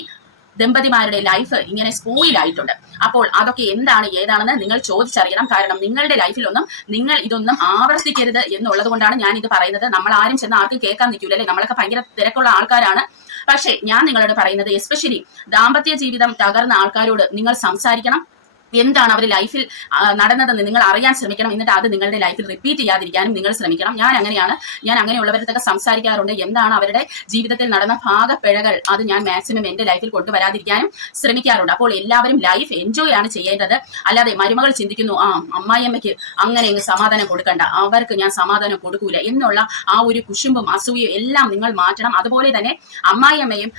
A: ദമ്പതിമാരുടെ ലൈഫ് ഇങ്ങനെ സ്പോയിലായിട്ടുണ്ട് അപ്പോൾ അതൊക്കെ എന്താണ് ഏതാണെന്ന് നിങ്ങൾ ചോദിച്ചറിയണം. കാരണം നിങ്ങളുടെ ലൈഫിലൊന്നും നിങ്ങൾ ഇതൊന്നും ആവർത്തിക്കരുത് എന്നുള്ളത് കൊണ്ടാണ് ഞാൻ ഇത് പറയുന്നത്. നമ്മൾ ആരും ചെന്ന് ആർക്കും കേൾക്കാൻ നിൽക്കില്ല അല്ലെ? നമ്മളൊക്കെ ഭയങ്കര തിരക്കുള്ള ആൾക്കാരാണ്. പക്ഷേ ഞാൻ നിങ്ങളോട് പറയുന്നത് എസ്പെഷ്യലി ദാമ്പത്യ ജീവിതം തകർന്ന ആൾക്കാരോട് നിങ്ങൾ സംസാരിക്കണം. എന്താണ് അവർ ലൈഫിൽ നടന്നതെന്ന് നിങ്ങൾ അറിയാൻ ശ്രമിക്കണം. എന്നിട്ട് അത് നിങ്ങളുടെ ലൈഫിൽ റിപ്പീറ്റ് ചെയ്യാതിരിക്കാനും നിങ്ങൾ ശ്രമിക്കണം. ഞാൻ അങ്ങനെയാണ്. ഞാൻ അങ്ങനെയുള്ളവരുടെ സംസാരിക്കാറുണ്ട്. എന്താണ് അവരുടെ ജീവിതത്തിൽ നടന്ന ഭാഗപ്പിഴകൾ? അത് ഞാൻ മാക്സിമം എന്റെ ലൈഫിൽ കൊണ്ടുവരാതിരിക്കാനും ശ്രമിക്കാറുണ്ട്. അപ്പോൾ എല്ലാവരും ലൈഫ് എൻജോയ് ആണ് ചെയ്യേണ്ടത്. അല്ലാതെ മരുമകൾ ചിന്തിക്കുന്നു ആ അമ്മായിയമ്മയ്ക്ക് അങ്ങനെ അങ്ങ് സമാധാനം കൊടുക്കണ്ട. അവർക്ക് ഞാൻ സമാധാനം കൊടുക്കൂല. എന്നുള്ള ആ ഒരു കുശുമ്പും അസൂയയും എല്ലാം നിങ്ങൾ മാറ്റണം. അതുപോലെ തന്നെ അമ്മായിയമ്മയും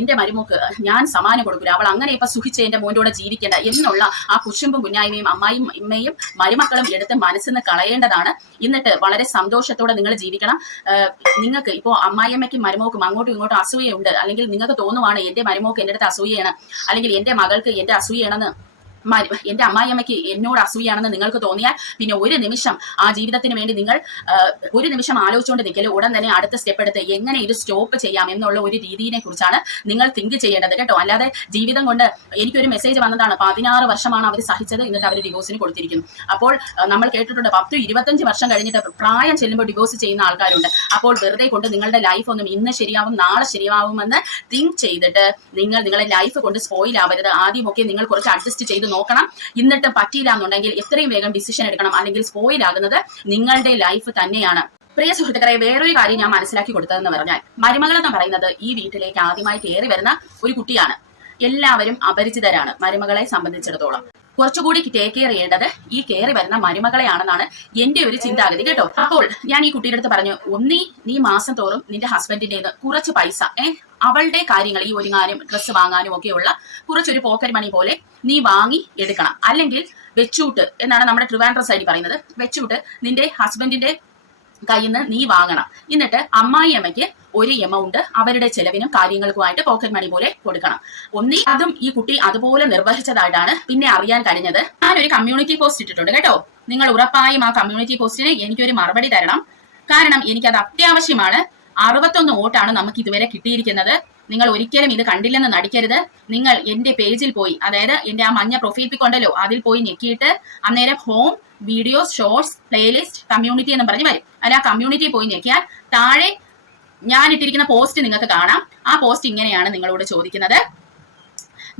A: എന്റെ മരുമോക്ക് ഞാൻ സമാനം കൊടുക്കൂല. അവൾ അങ്ങനെ ഇപ്പൊ സുഖിച്ച് എന്റെ മോന്റെ കൂടെ ജീവിക്കേണ്ട എന്നുള്ള ആ കുശുമ്പും കുഞ്ഞായ്മയും അമ്മായും അമ്മയും മരുമക്കളും എടുത്ത് മനസ്സിൽ നിന്ന് കളയേണ്ടതാണ്. എന്നിട്ട് വളരെ സന്തോഷത്തോടെ നിങ്ങൾ ജീവിക്കണം. നിങ്ങൾക്ക് ഇപ്പോൾ അമ്മായിയമ്മയ്ക്കും മരുമോക്കും അങ്ങോട്ടും ഇങ്ങോട്ടും അസൂയയുണ്ട്. അല്ലെങ്കിൽ നിങ്ങൾക്ക് തോന്നുവാണ് എന്റെ മരുമോക്ക് എന്റെ അടുത്ത് അസൂയയാണ്. അല്ലെങ്കിൽ എന്റെ മകൾക്ക് എന്റെ അസൂയയാണെന്ന് എന്റെ അമ്മായിയമ്മയ്ക്ക് എന്നോട് അസൂയാണെന്ന് നിങ്ങൾക്ക് തോന്നിയാൽ പിന്നെ ഒരു നിമിഷം ആ ജീവിതത്തിന് വേണ്ടി നിങ്ങൾ ഒരു നിമിഷം ആലോചിച്ചുകൊണ്ട് നിൽക്കൽ. ഉടൻ തന്നെ അടുത്ത സ്റ്റെപ്പ് എടുത്ത് എങ്ങനെ ഇത് സ്റ്റോപ്പ് ചെയ്യാം എന്നുള്ള ഒരു രീതിയെ കുറിച്ചാണ് നിങ്ങൾ തിങ്ക് ചെയ്യേണ്ടത് കേട്ടോ. അല്ലാതെ ജീവിതം കൊണ്ട് എനിക്കൊരു മെസ്സേജ് വന്നതാണ് പതിനാറ് വർഷമാണ് അവർ സഹിച്ചത് എന്നിട്ട് അവർ ഡിവോഴ്സിന് കൊടുത്തിരിക്കുന്നു. അപ്പോൾ നമ്മൾ കേട്ടിട്ടുണ്ട് പത്ത് ഇരുപത്തഞ്ച് വർഷം കഴിഞ്ഞിട്ട് പ്രായം ചെല്ലുമ്പോൾ ഡിവോഴ്സ് ചെയ്യുന്ന ആൾക്കാരുണ്ട്. അപ്പോൾ വെറുതെ കൊണ്ട് നിങ്ങളുടെ ലൈഫ് ഒന്നും ഇന്ന് ശരിയാവും നാളെ ശരിയാവുമെന്ന് തിങ്ക് ചെയ്തിട്ട് നിങ്ങൾ നിങ്ങളുടെ ലൈഫ് കൊണ്ട് സ്പോയിൽ ആവരുത്. ആദ്യമൊക്കെ നിങ്ങൾ കുറച്ച് അഡ്ജസ്റ്റ് ചെയ്ത് നോക്കണം. എന്നിട്ട് പറ്റിയില്ല എന്നുണ്ടെങ്കിൽ എത്രയും വേഗം ഡിസിഷൻ എടുക്കണം. അല്ലെങ്കിൽ സ്പോയിൽ ആകുന്നത് നിങ്ങളുടെ ലൈഫ് തന്നെയാണ്. പ്രിയ സുഹൃത്തുക്കളെ വേറൊരു കാര്യം ഞാൻ മനസ്സിലാക്കി കൊടുത്തതെന്ന് പറഞ്ഞാൽ മരുമകൾ എന്ന് പറയുന്നത് ഈ വീട്ടിലേക്ക് ആദ്യമായി കയറി വരുന്ന ഒരു കുട്ടിയാണ്. എല്ലാവരും അപരിചിതരാണ് മരുമകളെ സംബന്ധിച്ചിടത്തോളം. കുറച്ചുകൂടി ടേക്ക് കെയർ ചെയ്യേണ്ടത് ഈ കയറി വരുന്ന മരുമകളെയാണെന്നാണ് എന്റെ ഒരു ചിന്താഗതി കേട്ടോ. അപ്പോൾ ഞാൻ ഈ കുട്ടിയുടെ അടുത്ത് പറഞ്ഞു ഒന്നീ നീ മാസം തോറും നിന്റെ ഹസ്ബൻഡിന്റെ കുറച്ച് പൈസ ഏഹ് അവളുടെ കാര്യങ്ങൾ ഈ ഒരുങ്ങാനും ഡ്രസ്സ് വാങ്ങാനും ഒക്കെയുള്ള കുറച്ചൊരു പോക്കറ്റ് മണി പോലെ നീ വാങ്ങി എടുക്കണം. അല്ലെങ്കിൽ വെച്ചൂട്ട് എന്നാണ് നമ്മുടെ ട്രിവാൻഡ്രം സൈഡിൽ പറയുന്നത്. വെച്ചൂട്ട് നിന്റെ ഹസ്ബൻഡിന്റെ കയ്യിൽ നിന്ന് നീ വാങ്ങണം. എന്നിട്ട് അമ്മായി അമ്മയ്ക്ക് ഒരു എമൗണ്ട് അവരുടെ ചെലവിനും കാര്യങ്ങൾക്കുമായിട്ട് പോക്കറ്റ് മണി പോലെ കൊടുക്കണം. ഒന്നി അതും ഈ കുട്ടി അതുപോലെ നിർവഹിച്ചതായിട്ടാണ് പിന്നെ അറിയാൻ കഴിഞ്ഞത്. ഞാനൊരു കമ്മ്യൂണിറ്റി പോസ്റ്റ് ഇട്ടിട്ടുണ്ട് കേട്ടോ. നിങ്ങൾ ഉറപ്പായും ആ കമ്മ്യൂണിറ്റി പോസ്റ്റിന് എനിക്കൊരു മറുപടി തരണം. കാരണം എനിക്കത് അത്യാവശ്യമാണ്. അറുപത്തൊന്ന് വോട്ടാണ് നമുക്ക് ഇതുവരെ കിട്ടിയിരിക്കുന്നത്. നിങ്ങൾ ഒരിക്കലും ഇത് കണ്ടില്ലെന്ന് നടിക്കരുത്. നിങ്ങൾ എന്റെ പേജിൽ പോയി അതായത് എന്റെ ആ മഞ്ഞ പ്രൊഫൈൽ പിക്കൊണ്ടല്ലോ അതിൽ പോയി ഞെക്കിയിട്ട് അന്നേരം home videos shorts playlist community എന്ന് പറഞ്ഞ് വരും. അല്ല ആ കമ്മ്യൂണിറ്റി പോയി ഞെക്കിയാൽ താഴെ ഞാൻ ഇട്ടിരിക്കുന്ന പോസ്റ്റ് നിങ്ങൾക്ക് കാണാം. ആ പോസ്റ്റ് ഇങ്ങനെയാണ് നിങ്ങളോട് ചോദിക്കുന്നത്.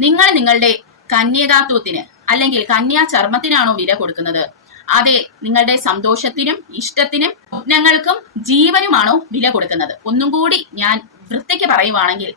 A: നിങ്ങൾ നിങ്ങളുടെ കന്യകാത്വത്തിന് അല്ലെങ്കിൽ കന്യാ ചർമ്മത്തിനാണോ വില കൊടുക്കുന്നത്? അതെ നിങ്ങളുടെ സന്തോഷത്തിനും ഇഷ്ടത്തിനും സ്വപ്നങ്ങൾക്കും ജീവനുമാണോ വില കൊടുക്കുന്നത്? ഒന്നും കൂടി ഞാൻ വൃത്തിക്ക് പറയുവാണെങ്കിൽ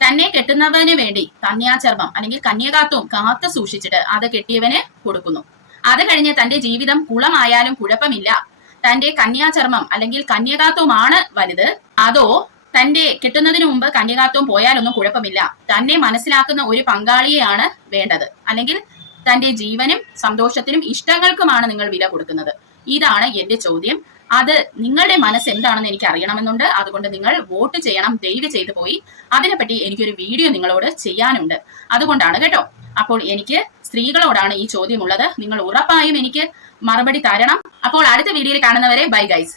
A: തന്നെ കെട്ടുന്നതിന് വേണ്ടി കന്യാചർമ്മം അല്ലെങ്കിൽ കന്യകാത്വം കാത്തു സൂക്ഷിച്ചിട്ട് അത് കെട്ടിയവന് കൊടുക്കുന്നു. അത് കഴിഞ്ഞ് തന്റെ ജീവിതം കുളമായാലും കുഴപ്പമില്ല. തന്റെ കന്യാചർമ്മം അല്ലെങ്കിൽ കന്യകാത്വമാണ് വലുത്. അതോ തന്റെ കിട്ടുന്നതിന് മുമ്പ് കന്യകാത്വം പോയാലൊന്നും കുഴപ്പമില്ല. തന്നെ മനസ്സിലാക്കുന്ന ഒരു പങ്കാളിയെയാണ് വേണ്ടത്. അല്ലെങ്കിൽ തന്റെ ജീവനും സന്തോഷത്തിനും ഇഷ്ടങ്ങൾക്കുമാണ് നിങ്ങൾ വില കൊടുക്കുന്നത്. ഇതാണ് എന്റെ ചോദ്യം. അത് നിങ്ങളുടെ മനസ്സ് എന്താണെന്ന് എനിക്ക് അറിയണമെന്നുണ്ട്. അതുകൊണ്ട് നിങ്ങൾ വോട്ട് ചെയ്യണം. ദയവ് ചെയ്തു പോയി. അതിനെപ്പറ്റി എനിക്കൊരു വീഡിയോ നിങ്ങളോട് ചെയ്യാനുണ്ട്. അതുകൊണ്ടാണ് കേട്ടോ. അപ്പോൾ എനിക്ക് സ്ത്രീകളോടാണ് ഈ ചോദ്യമുള്ളത്. നിങ്ങൾ ഉറപ്പായും എനിക്ക് മറുപടി തരണം. അപ്പോൾ അടുത്ത വീഡിയോയിൽ കാണുന്നവരെ ബൈ ഗൈസ്